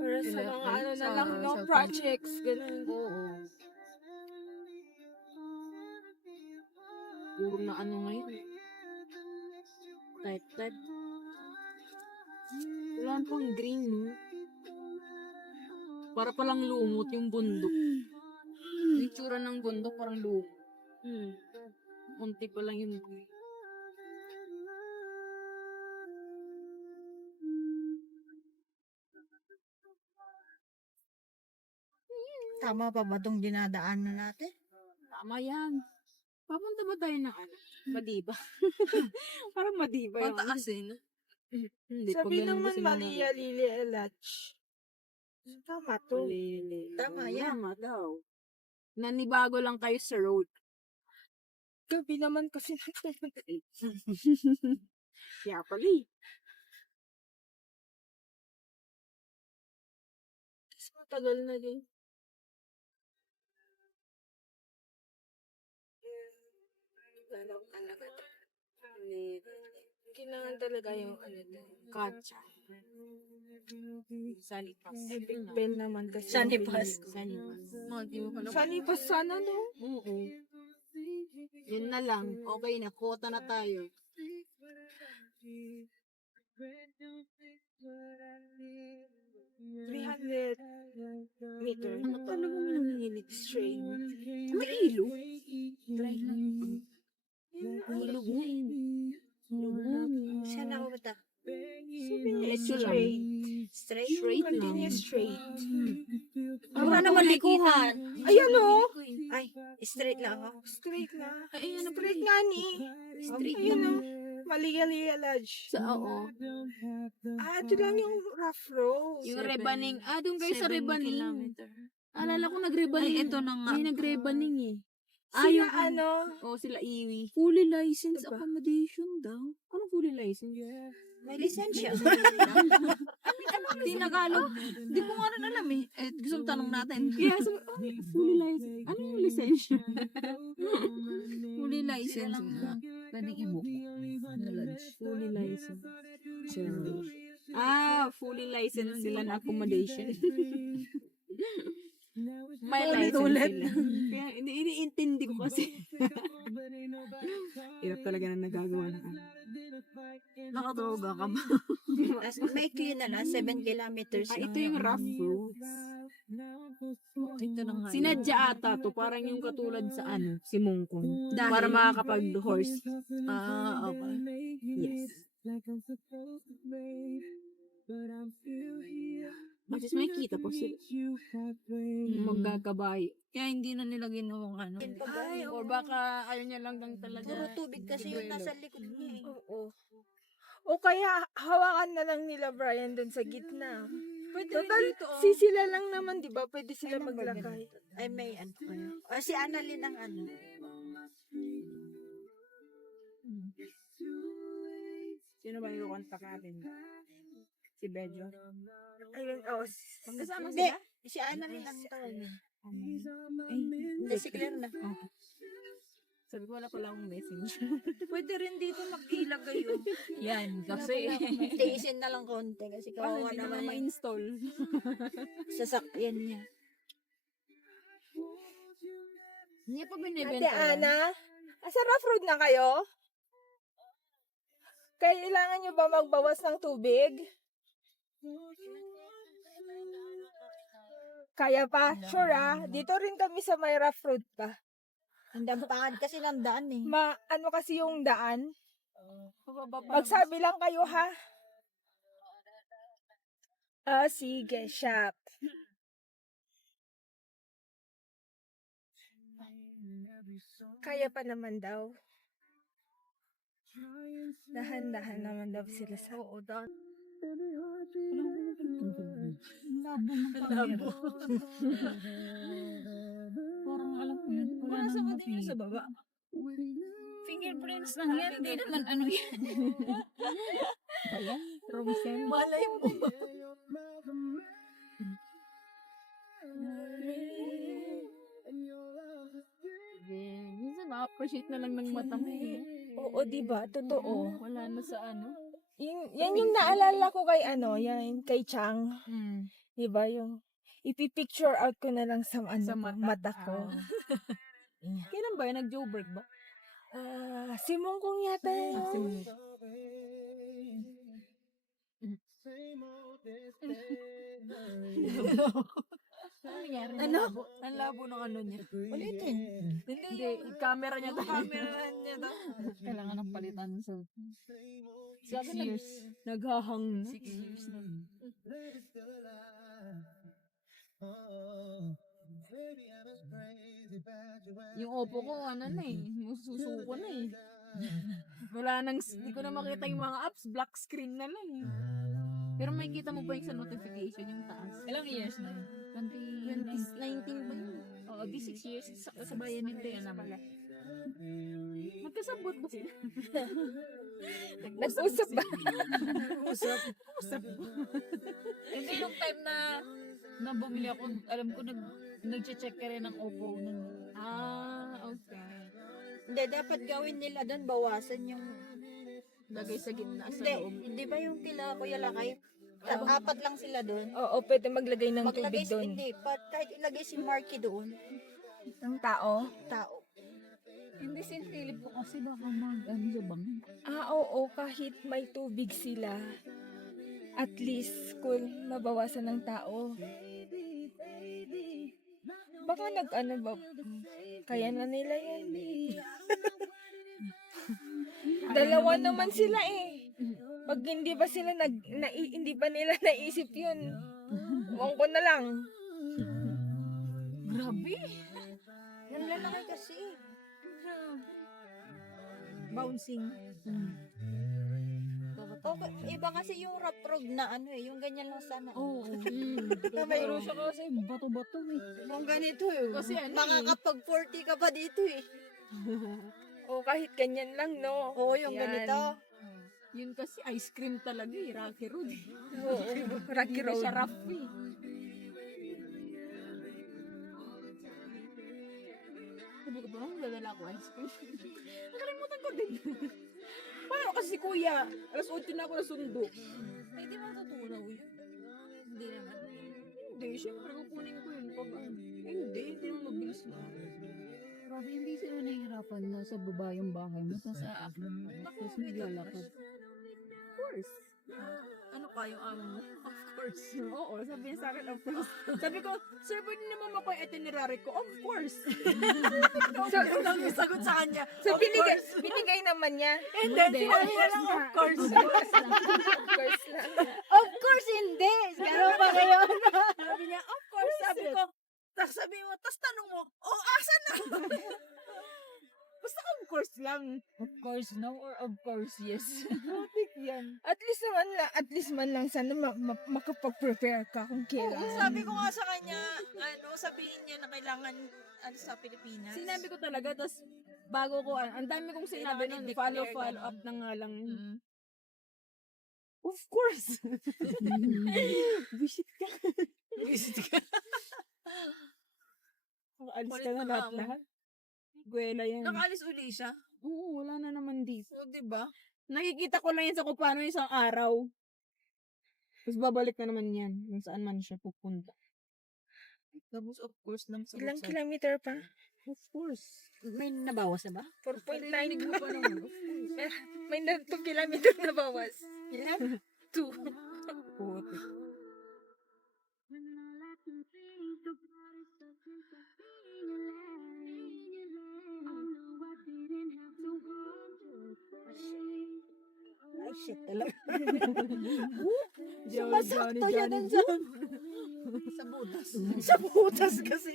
Pero sa Wala, mga ano na sa- lang, no? sa- Projects, ganun. Oo. Puro na ano ngayon. Type. Wala pang green, no? Para palang lumot yung bundok. Yung itsura ng bundok parang lumot. Munti pa lang yung green. Tama pa ba itong dinadaanan natin? Tama yan. Papunta ba tayo ng ano? Madiba. Parang madiba yung Pataas eh, no? Hindi, pag Sabi ganun naman kasi Malia Lili Elach. Tama to. Tama yan. Tama daw. Nanibago lang kayo sa road. Gabi naman kasi nagpupunta. Kaya pala eh. Tapos matagal na din. Kailangan talaga yung Katsa. Sanipas. Big Ben naman kasi. Sanipas. Sanipas. Mga di mo pa na. Sanipas sana no? Oo. Yun na lang. Okay na. Quota na tayo. 300 meter. Ano talaga mo nanginginig? Straight. May ilo? Dry lang. Ilog na yun. Ilog na. Saan ako bata? Sabi niya, Ito lang. straight. Straight? Straight lang. Continuous straight. Wala naman likuhan. Ayan o. Ay, straight lang ako. Straight na. Ay, ano Straight nga ni. Straight Ayan lang. o. Malia Lodge. Sa oo. Ito lang yung rough road. Yung rebaning. Doon kayo sa 7 rebaning. kilometer. Alala ko nagrebaning. Ay, ito na nga. May nagrebaning eh. Sila ano, Sila Iwi. Fully licensed Diba? accommodation daw. Anong fully license? May lisensya. Tinagalog. Di ko nga rin alam eh. Gusto tanong natin. Kaya fully license. Ano yung lisensya? Fully licensed na. Pwedeng i-book. Fully license. Fully licensed sila na accommodation. May license sila. Kaya iniintindi ko kasi. Hirap talaga na nagagawa ng ano. Nakadroga ka ba? As, may clean na lang, 7 kilometers. Ito yung rough roads. Ito na nga. Sinadya ata to, parang yung katulad sa si Mongkong. Para makakapag-horse. Okay. Yes. Mas may kita po sila. Magkakabayo. Kaya hindi na nila ginawang ano. Ay, Or baka ayaw niya lang ng talaga. puro tubig kasi yung nasa likod niya eh. oo. O kaya hawakan na lang nila Brian dun sa gitna. Pwede Total, sila lang naman, di ba? Pwede sila maglakay. Ay, may ano kayo. O, si Annalyn ang ano. Sino ba yung kontak natin? Si Bejo. Ayun, oo. Magkasama Hindi, sila? si Annalyn ang tawag niya. Hindi, si Claire na. Sabi ko wala pala akong message. Pwede rin dito makilagay yun. Yan, kasi. Tiisin na lang konti kasi kawawa Hindi naman naman yung ma-install. sasakyan niya. Hindi pa Ate binibenta yan. Ana, sa rough road na kayo? Kailangan nyo ba magbawas ng tubig? Kaya pa? Sure Dito rin kami sa may rough road pa. Ang dampangad kasi ng daan eh. Ano kasi yung daan? Magsabi lang kayo ha. Sige, shop. Kaya pa naman daw. Dahan-dahan naman daw sila sa Labo. Parang alam ko yun. Wala sa kanina sa baba. Fingerprints lang yan. Hindi naman ano yan. Robinson. Malay mo. Minsan ma-appreciate na lang ng mata mo eh. Oo, diba? Totoo. Wala na sa ano. Yan yung naalala ko kay yan kay Chang. Mm. Diba yung ipipicture out ko na lang sa, Sa mata ko. Kailan ba yun? Nag-Joe break ba? Si Mongkong yata yun. Ano? Ang labo ng ano niya. Ulitin. Hindi, camera niya to. Camera niya daw. Kailangan ng palitan sa 6 years. Naghahang na. 6 years na. Yung Oppo ko, ano na eh. Susuko na eh. Wala nang, hindi ko na makita yung mga apps. Black screen na lang eh. Pero may kita mo ba yung sa notification yung taas? Ilang years na yun? 2019 ba yun? Oo, di 6 years. Sa bayan nito yan naman. Magkasabot ba sila? Nag-usap ba? Usap. Hindi yung time na bumili ako, alam ko nag-check ka rin ng Oppo nun. Okay. Hindi, dapat gawin nila doon, bawasan yung... Lagay sa gitna, sa Hindi, loob. hindi ba yung kila Kuya Lakay? Apat lang sila doon. Oo, pwede maglagay ng Maglagay tubig doon. hindi, kahit ilagay si Marky doon, Ang tao? tao. Hindi sinilip ko kasi baka ano sa bang. Oo, kahit may tubig sila. At least, kung mabawasan ng tao. Baka nag-ano ba? Kaya na nila yan. Dalawa naman sila eh. Pag hindi ba sila hindi ba nila naisip yun? Huwag ko na lang. Grabe. Yan lalaki kasi. Bouncing. Okay, iba kasi yung rap road na ano eh, yung ganyan lang sana. Oo. Mayroon Pero siya kasi bato-bato eh. Yung ganito eh. Kasi ano Makakapag 40 ka pa dito eh. O kahit ganyan lang, no? Oo, yung Yan. ganito. Yun kasi ice cream talaga eh. Rocky Road eh. Oo, Rocky Hindi na Road. siya rough eh. Sabi ko ba, magdadala ako ice cream. Nakalimutan ko din. Paano kasi si kuya? Alas 8 na ako nasundo. Hindi matutunaw yun. Hindi naman. Hindi, syempre kukunin ko yun. Pag, hindi naman mabilis na. Grabe, hindi sila nahihirapan na sa baba yung bahay mo. Tapos naglalakad. Of course. Ano ka yung amo mo? Of course. Oo, sabi niya sa akin, of course. Sabi ko, sir, pwede naman mako yung itinerary ko. Of course. Lang yung sagot sa kanya. So, binigay naman niya. And then, sinabi niya lang, of course. Of course lang. Of course hindi! Ganun pa ngayon. Sabi niya, of course. Sabi ko, tapos sabi mo, tapos tanong mo, asan na? Basta of course lang. Of course no or of course yes. Matik yan. At least man lang sana makapag-prepare ka kung kailan. Sabi ko nga sa kanya, sabihin niya na kailangan sa Pilipinas. Sinabi ko talaga, tapos bago ko, ang dami kong sinabi Kailangan nun, i-declare follow ganun. up na nga lang. Of course. Visit ka. Makaalis Kulit ka na ng lahat-lahat. Gwela yan. Nakaalis uli siya. Oo, wala na naman dito. So, diba? Nakikita ko lang yan sa kung paano isang araw. Tapos babalik na naman yan. Kung saan man siya pupunta. Tapos of course lang sa Ilang kilometer pa? Of course. May nabawas na ba? 4.9. mo pa naman. May 2 kilometer na bawas. Ilan? 2. Puti. Ay, shit talaga. Sumasakto siya dun sa... Sa butas. sa butas kasi.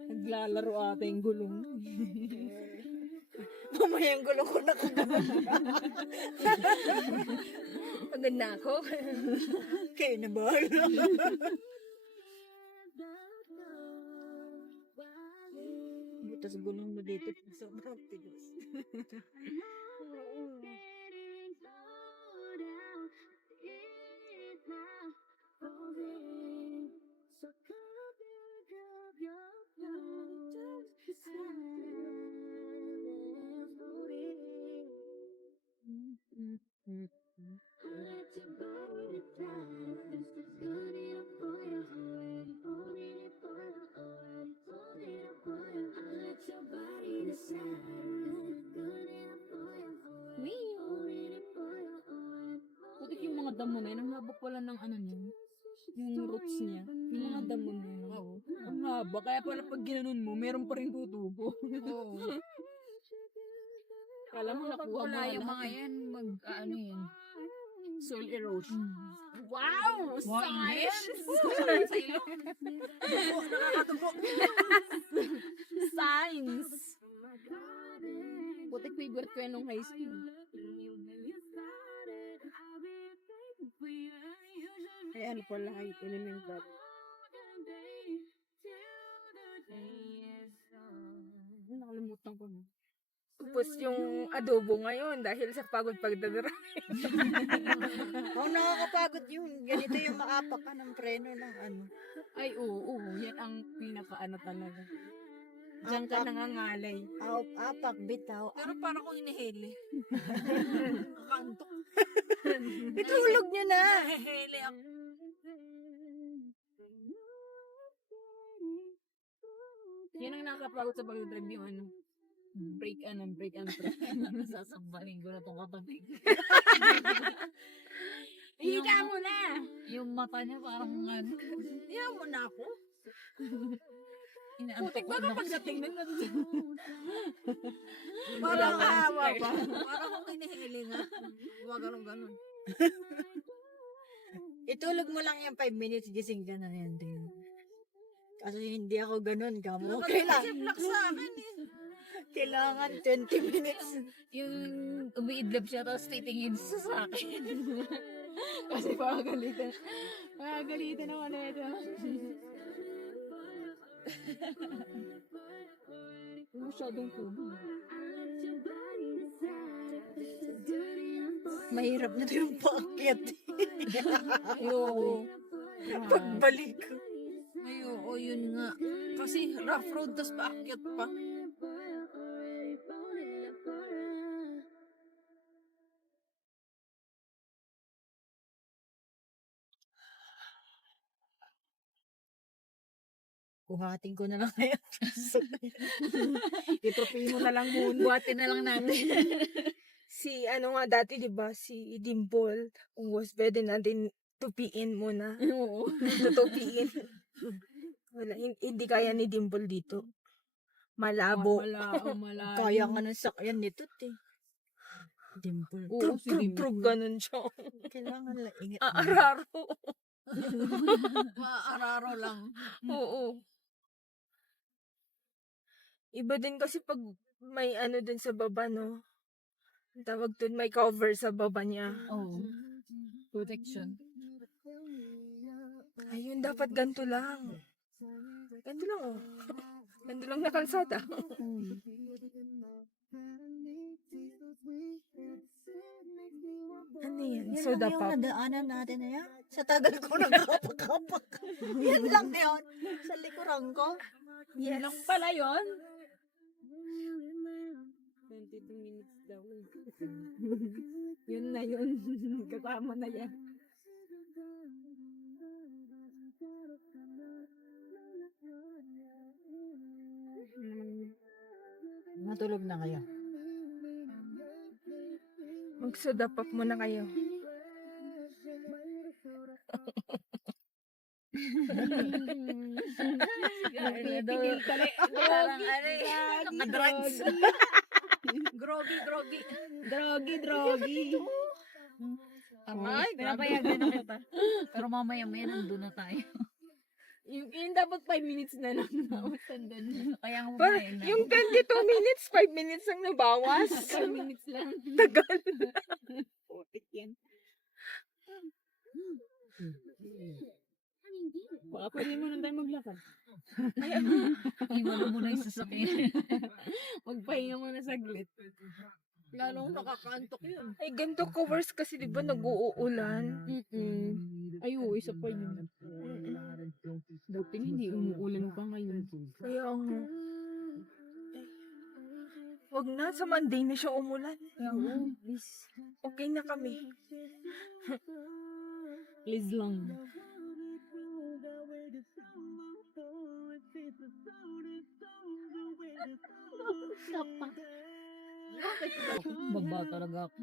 Naglalaro ata yung gulong. Mamaya yung gulong ko na Pagod na ako. Kayo na bahala. Butas gulong mo dito. Sobrang tigas. Putik yung mga damo na yun. Ang haba pa pala ng ano niya. Yung roots niya. Yung mga damo niya. Oo. Ang haba. Kaya pala pag ginanon mo, meron pa rin tutubo. Oo. Kala mo nakuha mo Wala na yung lahat. mga yan, ano yan. Soil erosion. Wow! Science! Nakakatubo. Science! Putik favorite ko yan nung high school. Ay, ano pala, ay, elemental. Nakalimutan ko na. Tapos yung adobo ngayon dahil sa pagod pagdadara. Oh, nakakapagod yun. Ganito yung maapak ka ng preno ng ano. Ay, oo, yan ang pinaka-ano talaga. Diyan ka nangangalay. Apak, bitaw. Pero parang kung inihili. Kantok. Itulog niya na. Inihili ako. Yan ang nakakapagod sa pag-drive yung ano. Break and track. Sasambalin ko na itong katabi. Higa mo na! Yung mata niya parang ano. Iyan mo na ako. Putik ba kapag natingnan na Parang kahawa pa. Parang kung inihili nga. Gumaganon-ganon. Itulog mo lang yung 5 minutes, gising ka na yan din. Kasi hindi ako ganun, kamo. Siplak sa akin eh. Kailangan 20 minutes. Yung umiidlap siya tapos titingin siya sa akin. Kasi makagalitan. Makagalitan naman na ito. Masyadong tubo. Mahirap na ito yung paakyat. Oo. Pagbalik ko. Ay, oo, yun nga. Kasi rough road, tas paakyat pa. Kuhatin ko na lang ngayon. Itropin mo na lang muna. Buhatin na lang natin. Si ano nga dati, di ba? Si Dimple. Kung was pwede natin tupiin muna. Oo. Tutupiin. Wala, hindi kaya ni Dimple dito. Malabo. Malayo. Kaya nga ng sakyan nito, te. Dimple. Oo, si Dimple. Prug, ganun siya. Kailangan lang ingat. Aararo. Maararo lang. Oo. Iba din kasi pag may ano dun sa baba, no? Ang tawag dun, may cover sa baba niya. Oo. Protection. Ayun, dapat ganito lang. Ganito lang, oh. Ganito lang na kalsada. Ano yan? Yan Soda lang yung pop. nadaanan natin na yan. Sa tagal ko nagkapak-kapak. Yan lang yun. Sa likuran ko. Yes. Lang pala yun. 22 minutes daw. Yun na yun. Kasama na yan. Matulog na kayo. Mag-soda pop muna kayo. Pipigil ka na. Parang ano eh. Nakadrugs. Groggy. Drogi. Ay, pinapayagan na kita. Pero mamaya-maya nandun na tayo. Yung dapat 5 minutes na lang na. Kaya nga Pero kumain na. yung 22 minutes, 5 minutes ang nabawas. 5 minutes lang. Tagal. Putik yan. Baka pwede mo nang tayo maglakad. Iwan mo muna yung sasakyan. Magpahinga mo na saglit. Lalong nakakaantok yun. Ay, ganito covers kasi di ba nag-uulan? Ay, oo, isa pa yun. Buti hindi umuulan pa ngayon. Kaya nga. Wag na, sa Monday na siya umulan. Please. Okay na kami. Please lang. Baba talaga ako.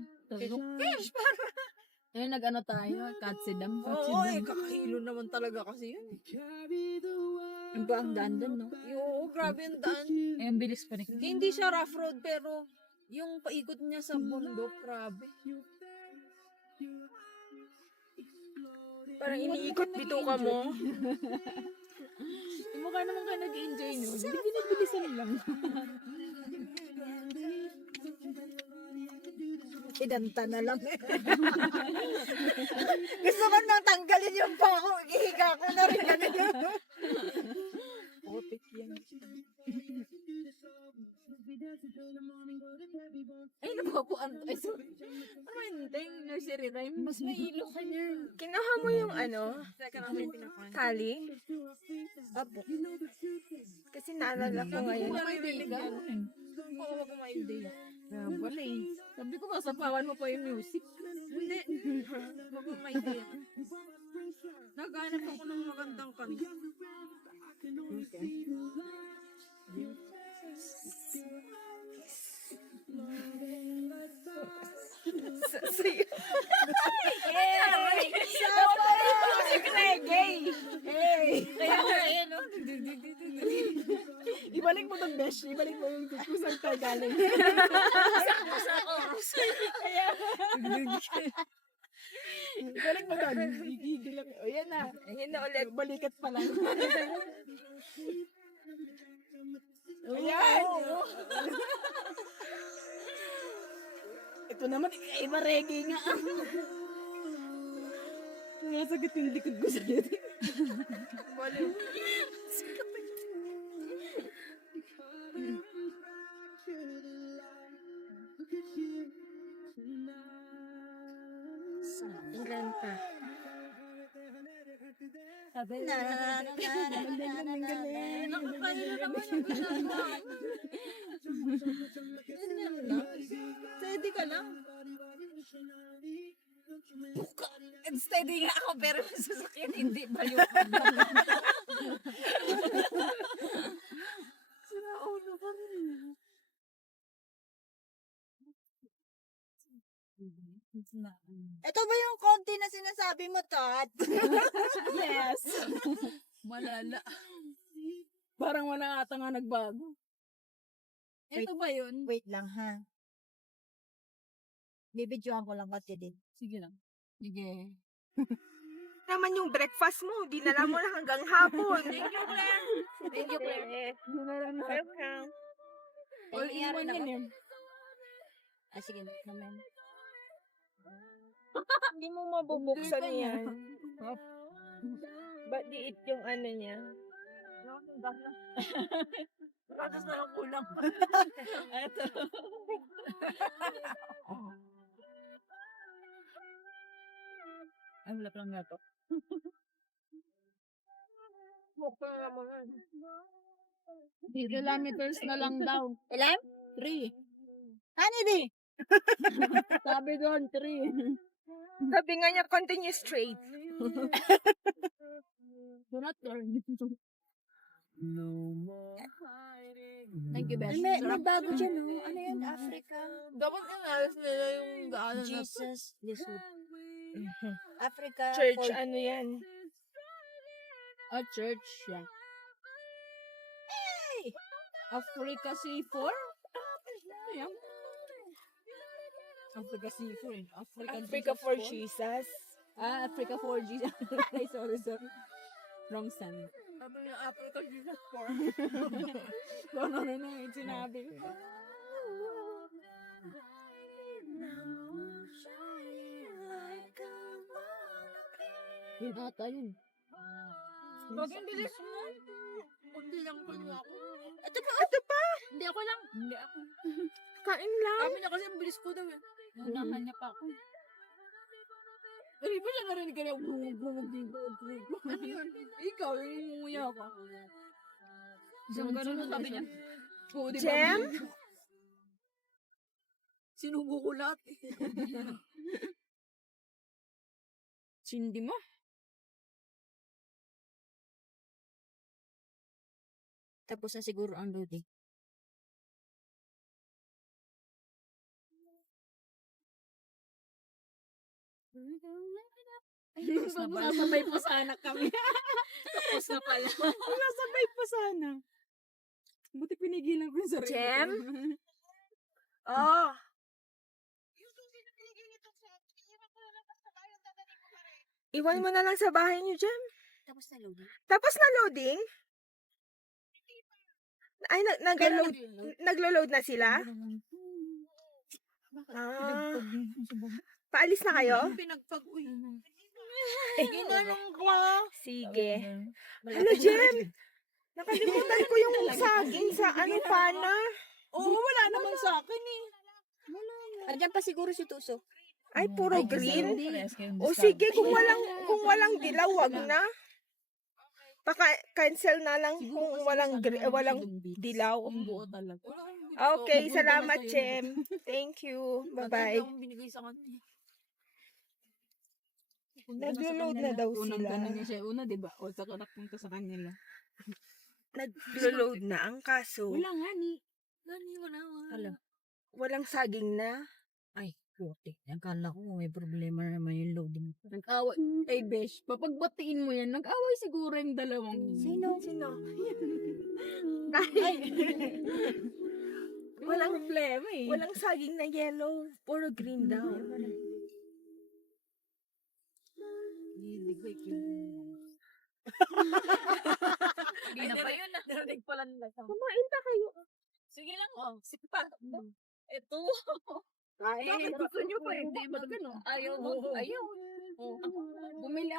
Eh, nag-ano tayo, Katsidam. Oo, kakahilo naman talaga kasi yun. Ang ba ang daan dun, no? Oo, grabe yung daan. Eh, ang bilis pa rin. Hindi siya rough road, pero yung paikot niya sa bundok, grabe. Parang iniikot bituka mo. Mukha naman ka nag-enjoy, no? Hindi binibilisan lang. Kinanta na lang. Gusto ko nang tanggalin yung pako. Ihiga ko na rin. Putik yan. Ay, napapuan. Ay, sorry. Ano yung nursery rhyme? Mas may ilo ka niya. Kinuha mo yung Teka lang, may pinakuha. tali. Apo. Kasi naalala ko ngayon. Oo, wag ko maintindihan. Wala eh. Sabi ko, masapawan mo pa yung music. Hindi. Wag ko maintindihan. Naghanap ako ng magandang kanta. Kaya nga, eh, no? Ibalik mo tong besh. Ibalik mo yung kung saan tayo galing. Ibalik mo doon. Gigigil lang. O, yan na. Ayun na ulit. Balikat pa lang. Ayan. Ito naman, iba reggae nga. Nasagot yung likod ko sa'yo. Baliw. Ilan pa? Sabi na. Nakakailo naman yung ginagawa. Steady ka lang. Steady nga ako, pero yung sasakyan hindi ba yun? Sinaulo ka rin. Ito ba yung konti na sinasabi mo, Tot? Yes. Malala. Parang wala ata nga nagbago. Ito ba yun? Wait lang, ha? Bibidyohan ko lang kasi din. Sige lang. Sige. Naman yung breakfast mo. Dinala mo na hanggang hapon. Thank you, Claire. Thank you, Claire. Welcome. All in one yan eh. Ah, sige, naman. Hindi mo mabubuksan yan. Ba't diit yung ano niya? Tapos na lang kulang. Ito. Ay, wala pa lang nga to. Kilometers na lang daw. Ilan? 3. Honeybee! Sabi doon, 3. Sabi nga niya, continue straight. Do not turn. Thank you, Besh. May bago dyan, no? Ano yan? Africa? Dapat inalis nila yung daanan na Jesus, Lisod. Africa. Church, Fort- ano yan? church siya. Africa C4? Ayan. Africa C4 eh. Africa for Jesus. Africa 4G. Ay, sorry. Wrong son. Sabi niya, Africa, Jesus, Kung ano na yung sinabi. Yun ata yun. Baging bilis mo. Kundi lang pa niya ako. Ito pa! Hindi ako lang. Hindi ako. Kain lang. Sabi niya kasi ang bilis ko daw eh. Unahan niya pa ako. Pero iba siya narinig ka niya. Ano yun? Ikaw, yung umuya ka. Isang ganun sabi niya. Oo, di ba? Jem? Sinubo ko lahat. Sindi mo? Tapos na siguro ang loading. Tapos na pala. Sasabay po sana kami. Tapos na pala. Sasabay po sana. Buti pinigilan ko yung sarili. Jem? ko. Oh. Iwan mo na lang sa bahay niyo, Jem. Tapos na loading. Tapos na loading? Ay, nag-load, naglo-load na sila? Ah, paalis na kayo? Pinagpag-uwi. Ginanong ko. Sige. Hello, Jem. Nakalimutan ko yung saging sa ano, pana. Oo, wala naman sa akin eh. Andiyan pa siguro si Tuso. Ay, puro green. O sige, kung walang dilaw, wag na. Cancel na lang kung walang dilaw. Ang buo talaga. Okay, salamat, Jem. Thank you. Bye-bye. Akong binigay sa kanya. Naglo-load na daw Unang sila. tanong niya siya una, di ba? O sa punta sa kanila. Naglo-load na ang kaso. Wala nga ni. Gani mo na. Alam. Walang saging na. Ay, puti. Akala ko may problema naman yung loading. Nag-away. Ay, besh, papagbatiin mo yan, nag-away siguro yung dalawang. Sino? Walang problema eh. Walang saging na yellow. Puro green daw. Hindi na pa yun. Narinig pala nila. Kumain na kayo. Sige lang, oh. Sige pa. Ito. Bakit gusto nyo pa eh? Hindi ba Gano'n? Ayaw mo. Ayaw. Bumili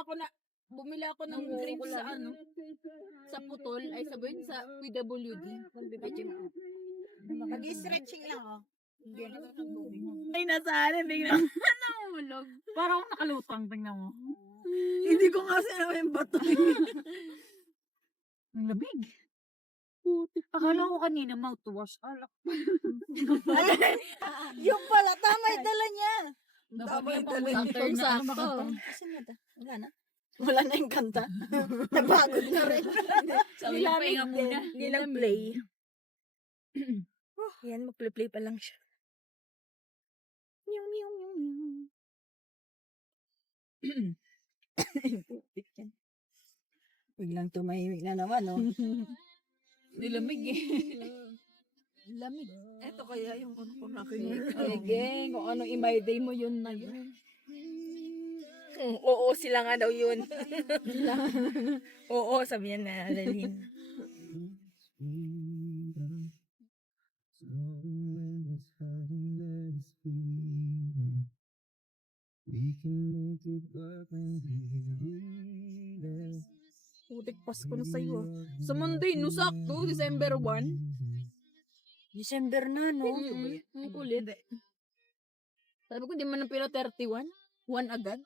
ako ng grapes sa ano, sa putol, ay sabihin sa PWD. Mag-stretching lang, oh. Ay, nasaan, biglang nahulog. Parang nakalutang, tingnan mo. Hindi ko kasi naman yung bato. Ang labig. Akala ko kanina mouthwash. Yung pala, tama yung dala niya. Tama yung Sakto. Kasi na ta? Wala na. Wala na yung kanta. Napagod na rin. Sabi niya, pahinga muna. Hindi lang play. Yan, magplay pa lang siya. Meow, meow, meow, meow. Biglang tumahimik na naman, oh. Nilamig eh. Lamig. Ito kaya yung nakinig. Sige, kung anong i-my-day mo yun na yun. Oo, sila nga daw yun. Oo, sabi niya na, Adeline. Putik Pasko na sa'yo. Sa Monday, no sakto, December 1. December na, no? Ang kulit. Sabi ko, di man ng pila 31? 1 agad?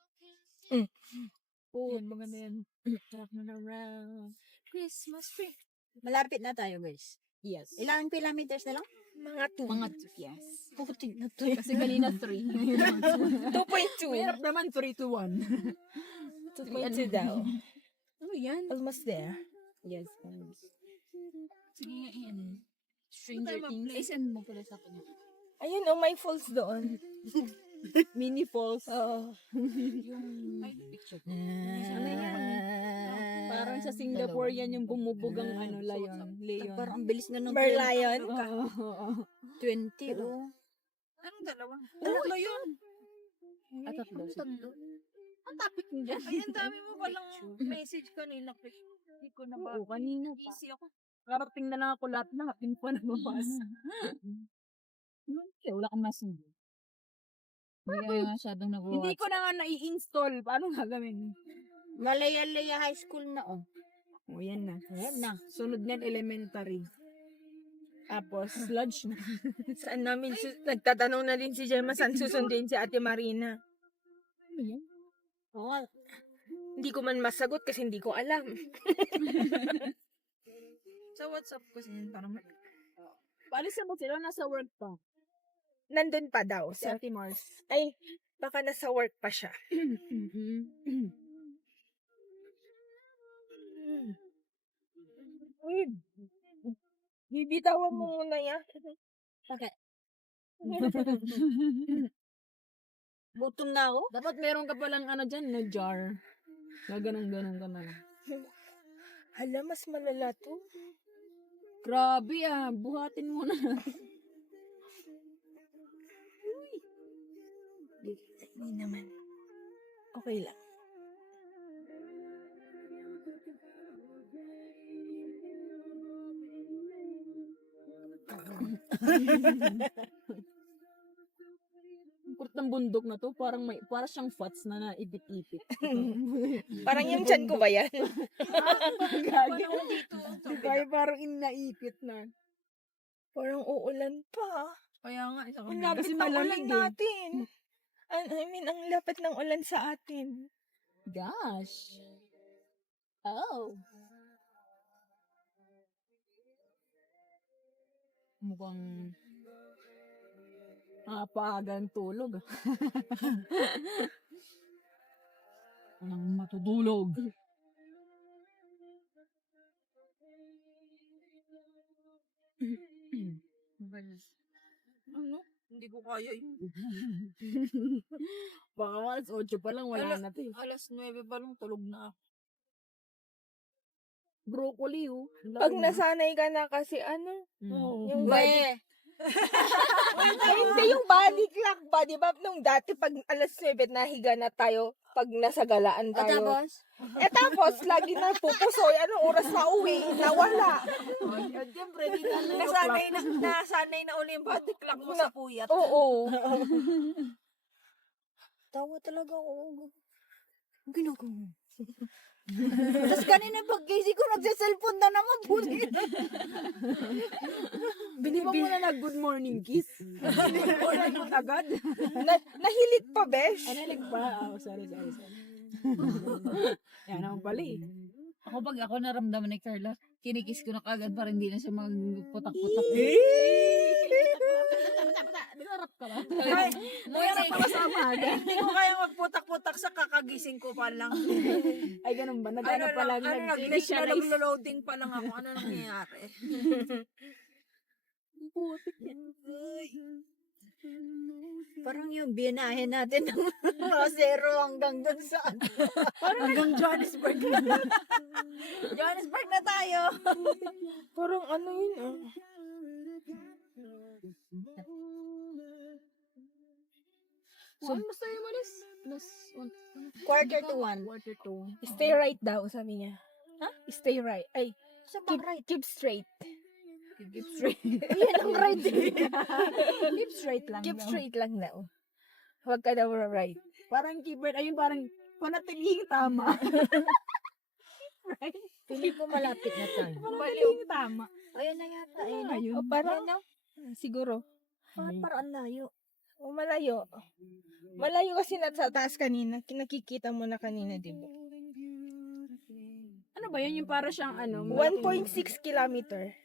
Yan, mga na yan. Talking around. Christmas tree. Malapit na tayo, guys. Yes. Ilang kilometers na lang? Mga Mga yes. Putik na to. Kasi kanina 3. 2.2. Mahirap naman 3 to 1. 2.2 daw. Ano yan? Almost there. Yes. Sige nga, yan. Stranger Things. Ay, send mo pala sa akin. Ayun, oh, may falls doon. Mini falls. Oo. Yung may picture. Ano yan? Parang sa Singapore yan yung bumubugang ano, Leon. Parang ang bilis na nung Merlion. 20, oh. Anong dalawa? Ano yun? At tatlo. Ang topic mo dyan. Ay, ang dami mo palang message kanina. Hindi ko na ba? Oo, kanina pa. Busy ako. Karating na lang ako lahat na akin pa na mabasa. Kaya wala kang message. Hindi ka masyadong nag-watch. Hindi ko na nga nai-install. Paano gagawin? Malaya-laya high school na, oh. O, yan na. Ayan na. Sunod niyan, elementary. Tapos, lodge na. Saan namin, nagtatanong na din si Gemma, saan susundin si Ate Marina. Ano yan? Oo. Hindi ko man masagot kasi hindi ko alam. Sa WhatsApp kasi yun, parang Paalis na ba sila? Nasa work pa. Nandun pa daw. Si Ate Mars. Ay, baka nasa work pa siya. Uy, bibitawan mo muna yan. Okay. Gutom na ako. Dapat meron ka palang ano dyan, na jar. Na ganun-ganun ka na lang. Hala, mas malala to. Grabe buhatin mo na. Hindi naman. Okay lang. Ang kulit ng bundok na to, parang siyang fats na naipit-ipit. Parang yung chan ko ba yan? Gagi. Kaya parang inaipit na. Parang uulan pa. Kaya nga, isa Ang lapit kasi ng ulan malamig natin. I mean, ang lapit ng ulan sa atin. Gosh. Oh. Mukhang paagang tulog. Anong matutulog. Ano? Hindi ko kaya yun. Baka alas 8 pa lang, wala na to. Alas 9 pa lang tulog na ako. Broccoli, Pag nasanay ka na kasi yung body... Hindi yung body clock ba? Di ba nung dati pag alas 7 nahiga na tayo, pag nasa galaan tayo. Tapos, lagi na pupusoy. Anong oras na uwi? Nawala. Siyempre, nasanay na uli yung body clock mo sa puyat. Oo. Tawa talaga ako. Ang ginagawa mo. Tapos kanina pag-gising ko, nagsa-cellphone na naman. Di ba muna nag-good morning kiss? Good agad. Nahilit pa, besh. Nalig pa. Sorry. Yan naman pala Ako pag ako naramdaman ni Carla, kinikis ko na kagad para hindi na siya magputak-putak. Dinarap ka ba? Dinarap ka kasama. Hindi ko kaya magputak-putak sa kakagising ko pa lang. Ay, ganun ba? Nag-ano pa lang, nag-initialize. Nag-loading pa lang ako. Ano nangyayari? Parang yung binahe natin ng Rosero hanggang dun sa hanggang Johannesburg. Johannesburg na tayo. Parang ano yun, So, basta yung malis. Plus, Quarter to 1. quarter to. Stay right daw, sabi niya. Stay right. Ay, Sa bang right? keep straight. Keep straight. Yan ang right. Keep straight lang. Keep daw. straight lang daw. Huwag ka daw right. Parang keyword, ayun parang panatiling tama. Pili ko malapit na tayo. Panatiling tama. Ayan na yata. Ayun na. Ayun. O parang, siguro. Parang layo. O malayo. Malayo kasi nasa taas kanina. Nakikita mo na kanina, di ba? Ano ba yun? Yung para siyang ano? 1.6 kilometer.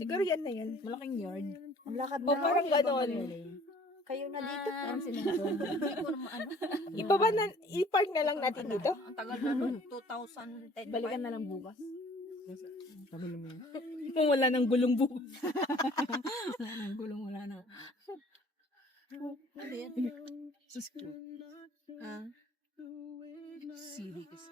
Siguro yan na yan. Malaking yard. Ang lakad O na. parang ganon. Kayo na dito. Parang sinunod. Hindi ko naman ano. Ibaba na, i-park na lang natin dito. Ang tagal na nun. 2010. Balikan na lang bukas. Sabi naman. Kung wala nang gulong buhok. Wala nang gulong, wala na. Ano yan? Sus cute. Series.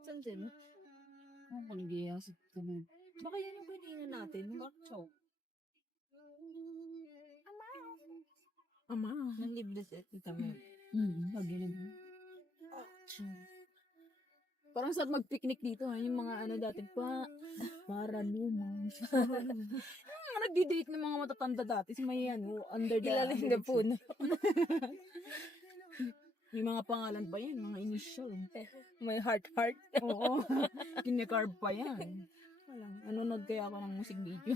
Saan din? Ang pag-ias. Baka yan yung kailangan natin. Bakcho. Ama. Nanlibre sa kita mo. Pag-inig. Parang saan mag-picnic dito, yung mga ano dati pa, para lumang. Yung mga nagdi-date ng mga matatanda dati, si may ano, under the... Ilalim na puno. May mga pangalan pa yan, mga initial. May heart. Oo. Kine-carve pa yan. Walang, nanonood kaya ako ng music video.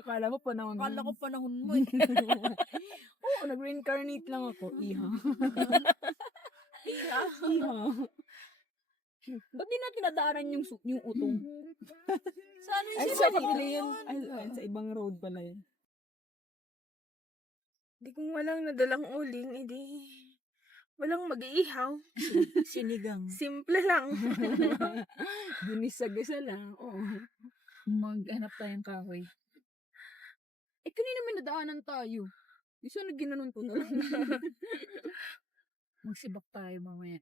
Akala ko panahon mo eh. Oo, nag-reincarnate lang ako. Iha. Iha. Ba't di natin nadaanan yung utong? Sa ano Ay, yung sa sila kabili yun. Ay, sa ibang road pala yun. Di kung walang nadalang uling, edi walang mag-iihaw. sinigang. Simple lang. Ginisa-gisa lang. Oo. Maghanap tayong kahoy. Eh, kanina may nadaanan tayo. Di sana ginanon ko na lang. Magsibak tayo mamaya.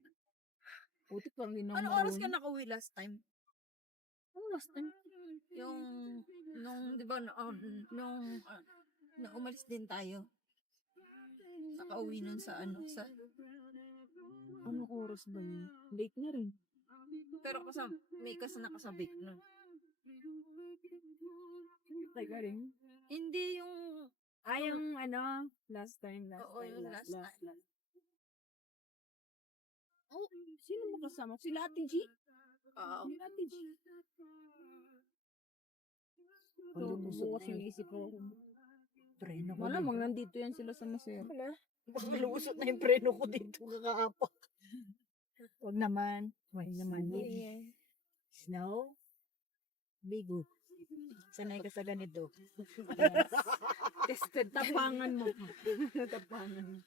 Putik parang hindi na Ano oras ka nakauwi last time? Ano last time? Nung, di ba, nung umalis din tayo. Nakauwi nun sa Anong oras ba yun? Late na rin. pero may nakasabik nun. Teka rin. Hindi yung, Yung last time. Oo, yung last time. Oh, sino mo kasama? Sila Ate G? Oo. Sila Ate G. So, bukas yung isip ko. Preno ko. Malamang nandito yan sila sa Masero. Malusot na yung preno ko dito kakaapak. Huwag naman. Why naman? Snow? Bigo. Sanay ka sa ganito. Tested. Tapangan mo. Tapangan mo.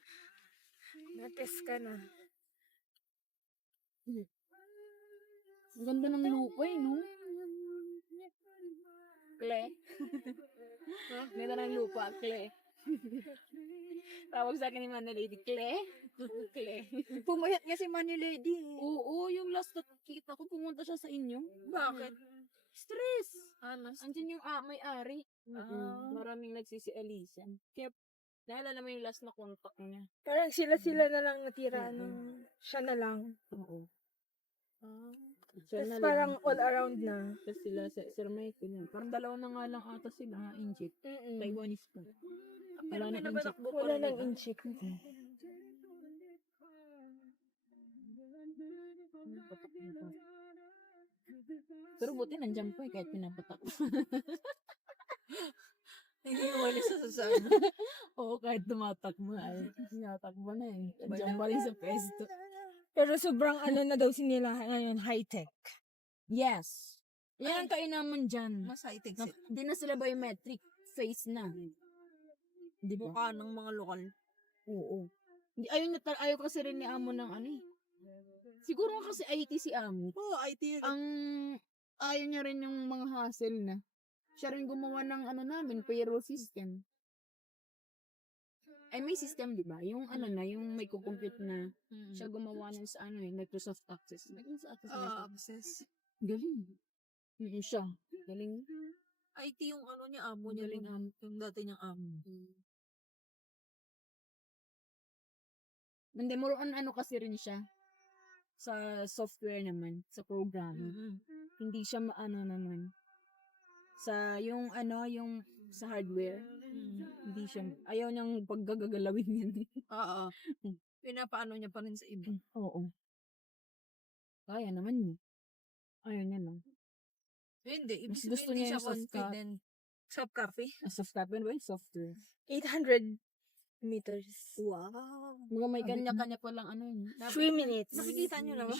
Na-test ka na. Ang ganda ng lupa eh, no? Kle. Ganda ng lupa, Kle. Tawag sa akin ni Manny Lady, Kle. Kle. Pumayat nga si Money Lady. Oo, yung last na kita ko, pumunta siya sa inyo. Bakit? Stress! Alas. Andyan yung may-ari. Maraming nagsisialisan. Kaya, naalala mo yung last na contact niya. Parang sila na lang natira nung siya na lang. Oo. Siya Tapos na parang lang. all around na. Tapos sila, Sir Michael yan. Parang dalawa na nga lang ata sila, inject. Taiwanese pa. Pero may nabatakbo pa Wala rin, nang diba? inchik. Pero buti nandiyan pa eh, kahit pinapatak. Hindi umalis sa sasana. Oo, kahit tumatakbo ay. Tinatakbo na eh. Nandiyan pa rin sa pesto. Pero sobrang na daw sinila ngayon, high-tech. Yes. Yan ang kainaman dyan. Mas high-tech Na, di na sila biometric face na. Di ba? mukha ng mga lokal. Oo. Ayaw kasi rin ni Amo ng ano eh. Siguro nga kasi IT si Amo. Oo, IT. Ang ayaw niya rin yung mga hassle na. Siya rin gumawa ng namin, payroll system. Ay, may system, di ba? Yung yung may kukompute na. Siya gumawa nun sa Microsoft Access. Microsoft Access. Access. Galing. Siya. Galing. IT yung niya, amo niya rin. Yung dati niyang amo. Hindi, more on kasi rin siya. Sa software naman. Sa program. Hindi siya naman. Sa yung sa hardware. Hindi siya, ayaw niyang paggagagalawin yan. Oo. Pinapaano niya pa rin sa iba. Oo. Kaya naman yun. Ayaw niya lang. Hindi, ibig Mas gusto sabihin hindi niya siya yung soft confident. Soft copy? Soft copy ba yung software? 800 meters. Wow. Mga may kanya-kanya pa lang 3 minutes. Nakikita niyo na ba?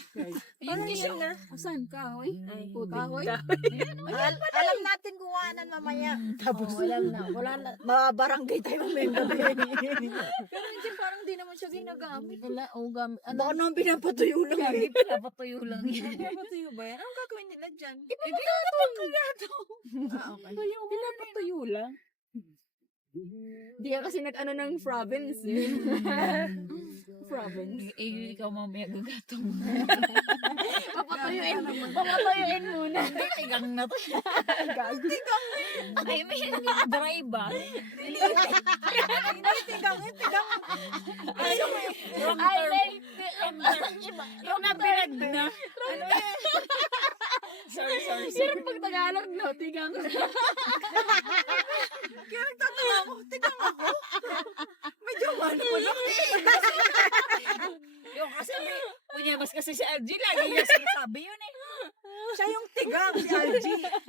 Parang yun na. Saan? Kahoy? Ay, Kahoy? Alam natin kuhanan mamaya. Tapos, Wala na. mabarangay tayo ng gabi. Pero hindi, parang di naman siya ginagamit. Wala, gamit. Baka naman pinapatuyo lang. Lagi pinapatuyo lang yan. Pinapatuyo ba yan? Anong gagawin nila dyan? Pinapatuyo lang. Di ka kasi ng province. Province. Ikaw mamaya gagatong. Papatuyuin muna. Tigang na to. I mean, dry ba? Tigang. Wrong term. Yung napinag na. Sorry. Pero pag Tagalog, no? Tigang. Kaya nagtataka ako, tigang ako. Medyo ano ko lang Yung kasi punyabas kasi si LG lagi yung sinasabi yun eh. Siya yung tigang, si RG.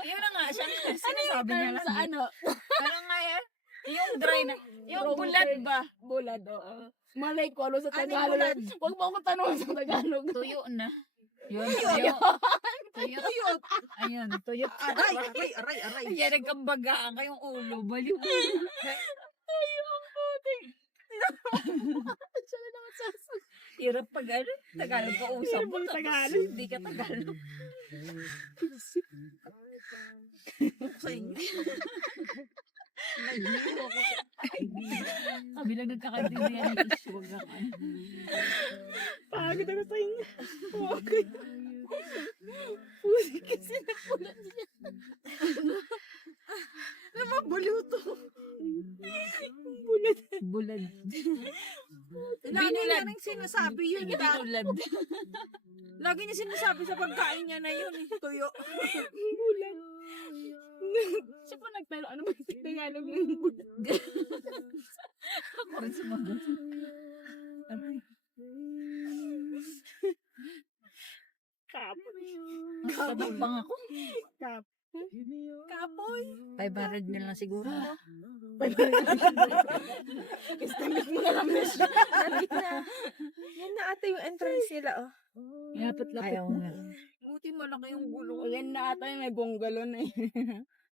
Yun na nga, siya yung sinasabi niya lang. Sa Ano nga yan? Yung dry na. Yung bulat ba? Bulad, oo. Malay ko, sa Ano yung Tagalog. bulad? Huwag mo akong tanong sa Tagalog. Tuyo na. Yun, tuyo. Tuyo. Ayan, tuyo. Aray. Yan, nagkambagaan kayong ulo. Baliw. Hirap pag ano, Tagalog ka usap mo. Tagalog. Hindi ka Tagalog. Sabi lang nagkakaintindihan ng issue. Wag ka Pagod ako sa inyo. Okay. Pusi kasi napulan niya. Namabuliw to. Bulad. Lagi niya nang sinasabi yun. Binulad. Lagi niya sinasabi sa pagkain niya na yun. Tuyo. Bulan. Siya pa nagtalo. Ano ba yung Tagalog ng bulan? Ako rin sumagot. Aray. Kabang ako. Kapoy. 500 na lang siguro. Estimate mo na lang na siya. Lapit na. Yan na ata yung entrance nila, oh. Lapit-lapit Ayaw na. nga. Buti malaki yung gulo. Ayan na ata yung may bongalo na eh.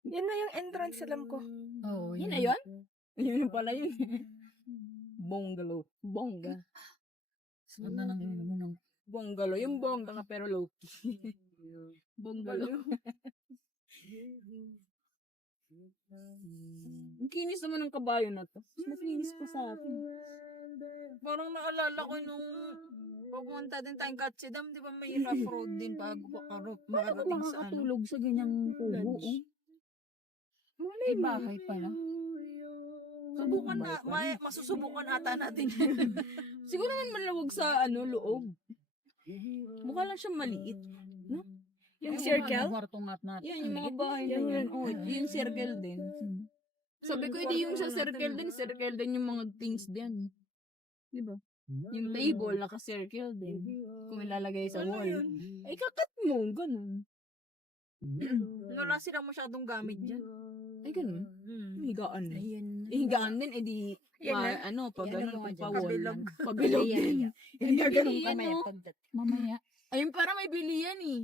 Yan na yung entrance, alam ko. Oo, Yun na yun? Yun pala yun. Bongalo. Bongga. Sunod na lang yun. Bongalo. Yung bongga ka pero low-key. Bongalo. Ang kinis naman ng kabayo na to. Mas makinis pa sa atin. Parang naalala ko nung pupunta din tayong Katsidam, di ba may rough road din bago makarating sa ano. Makakatulog sa ganyang kubo. Oh. May bahay pala. Subukan na, masusubukan ata natin. Siguro naman malawag sa loob. Mukha lang siyang maliit. No? Yung circle? Kwarto nga natin. Yan, yung mga bahay na yan. Oh, yung circle din. Sabi ko, hindi yung sa circle din yung mga things din. Di ba? Yung table, naka-circle din. Kung ilalagay sa wall. Ay, kakat mo, ganun. Wala silang masyadong gamit dyan. Ay, ganun. Higaan din. Ayun. Higaan din, edi, Yan na. pag Yan ganun, na pa dyan. wall. Kabilog. Pabilog din. Hindi ganun Mamaya. Ayun, para may bilian eh.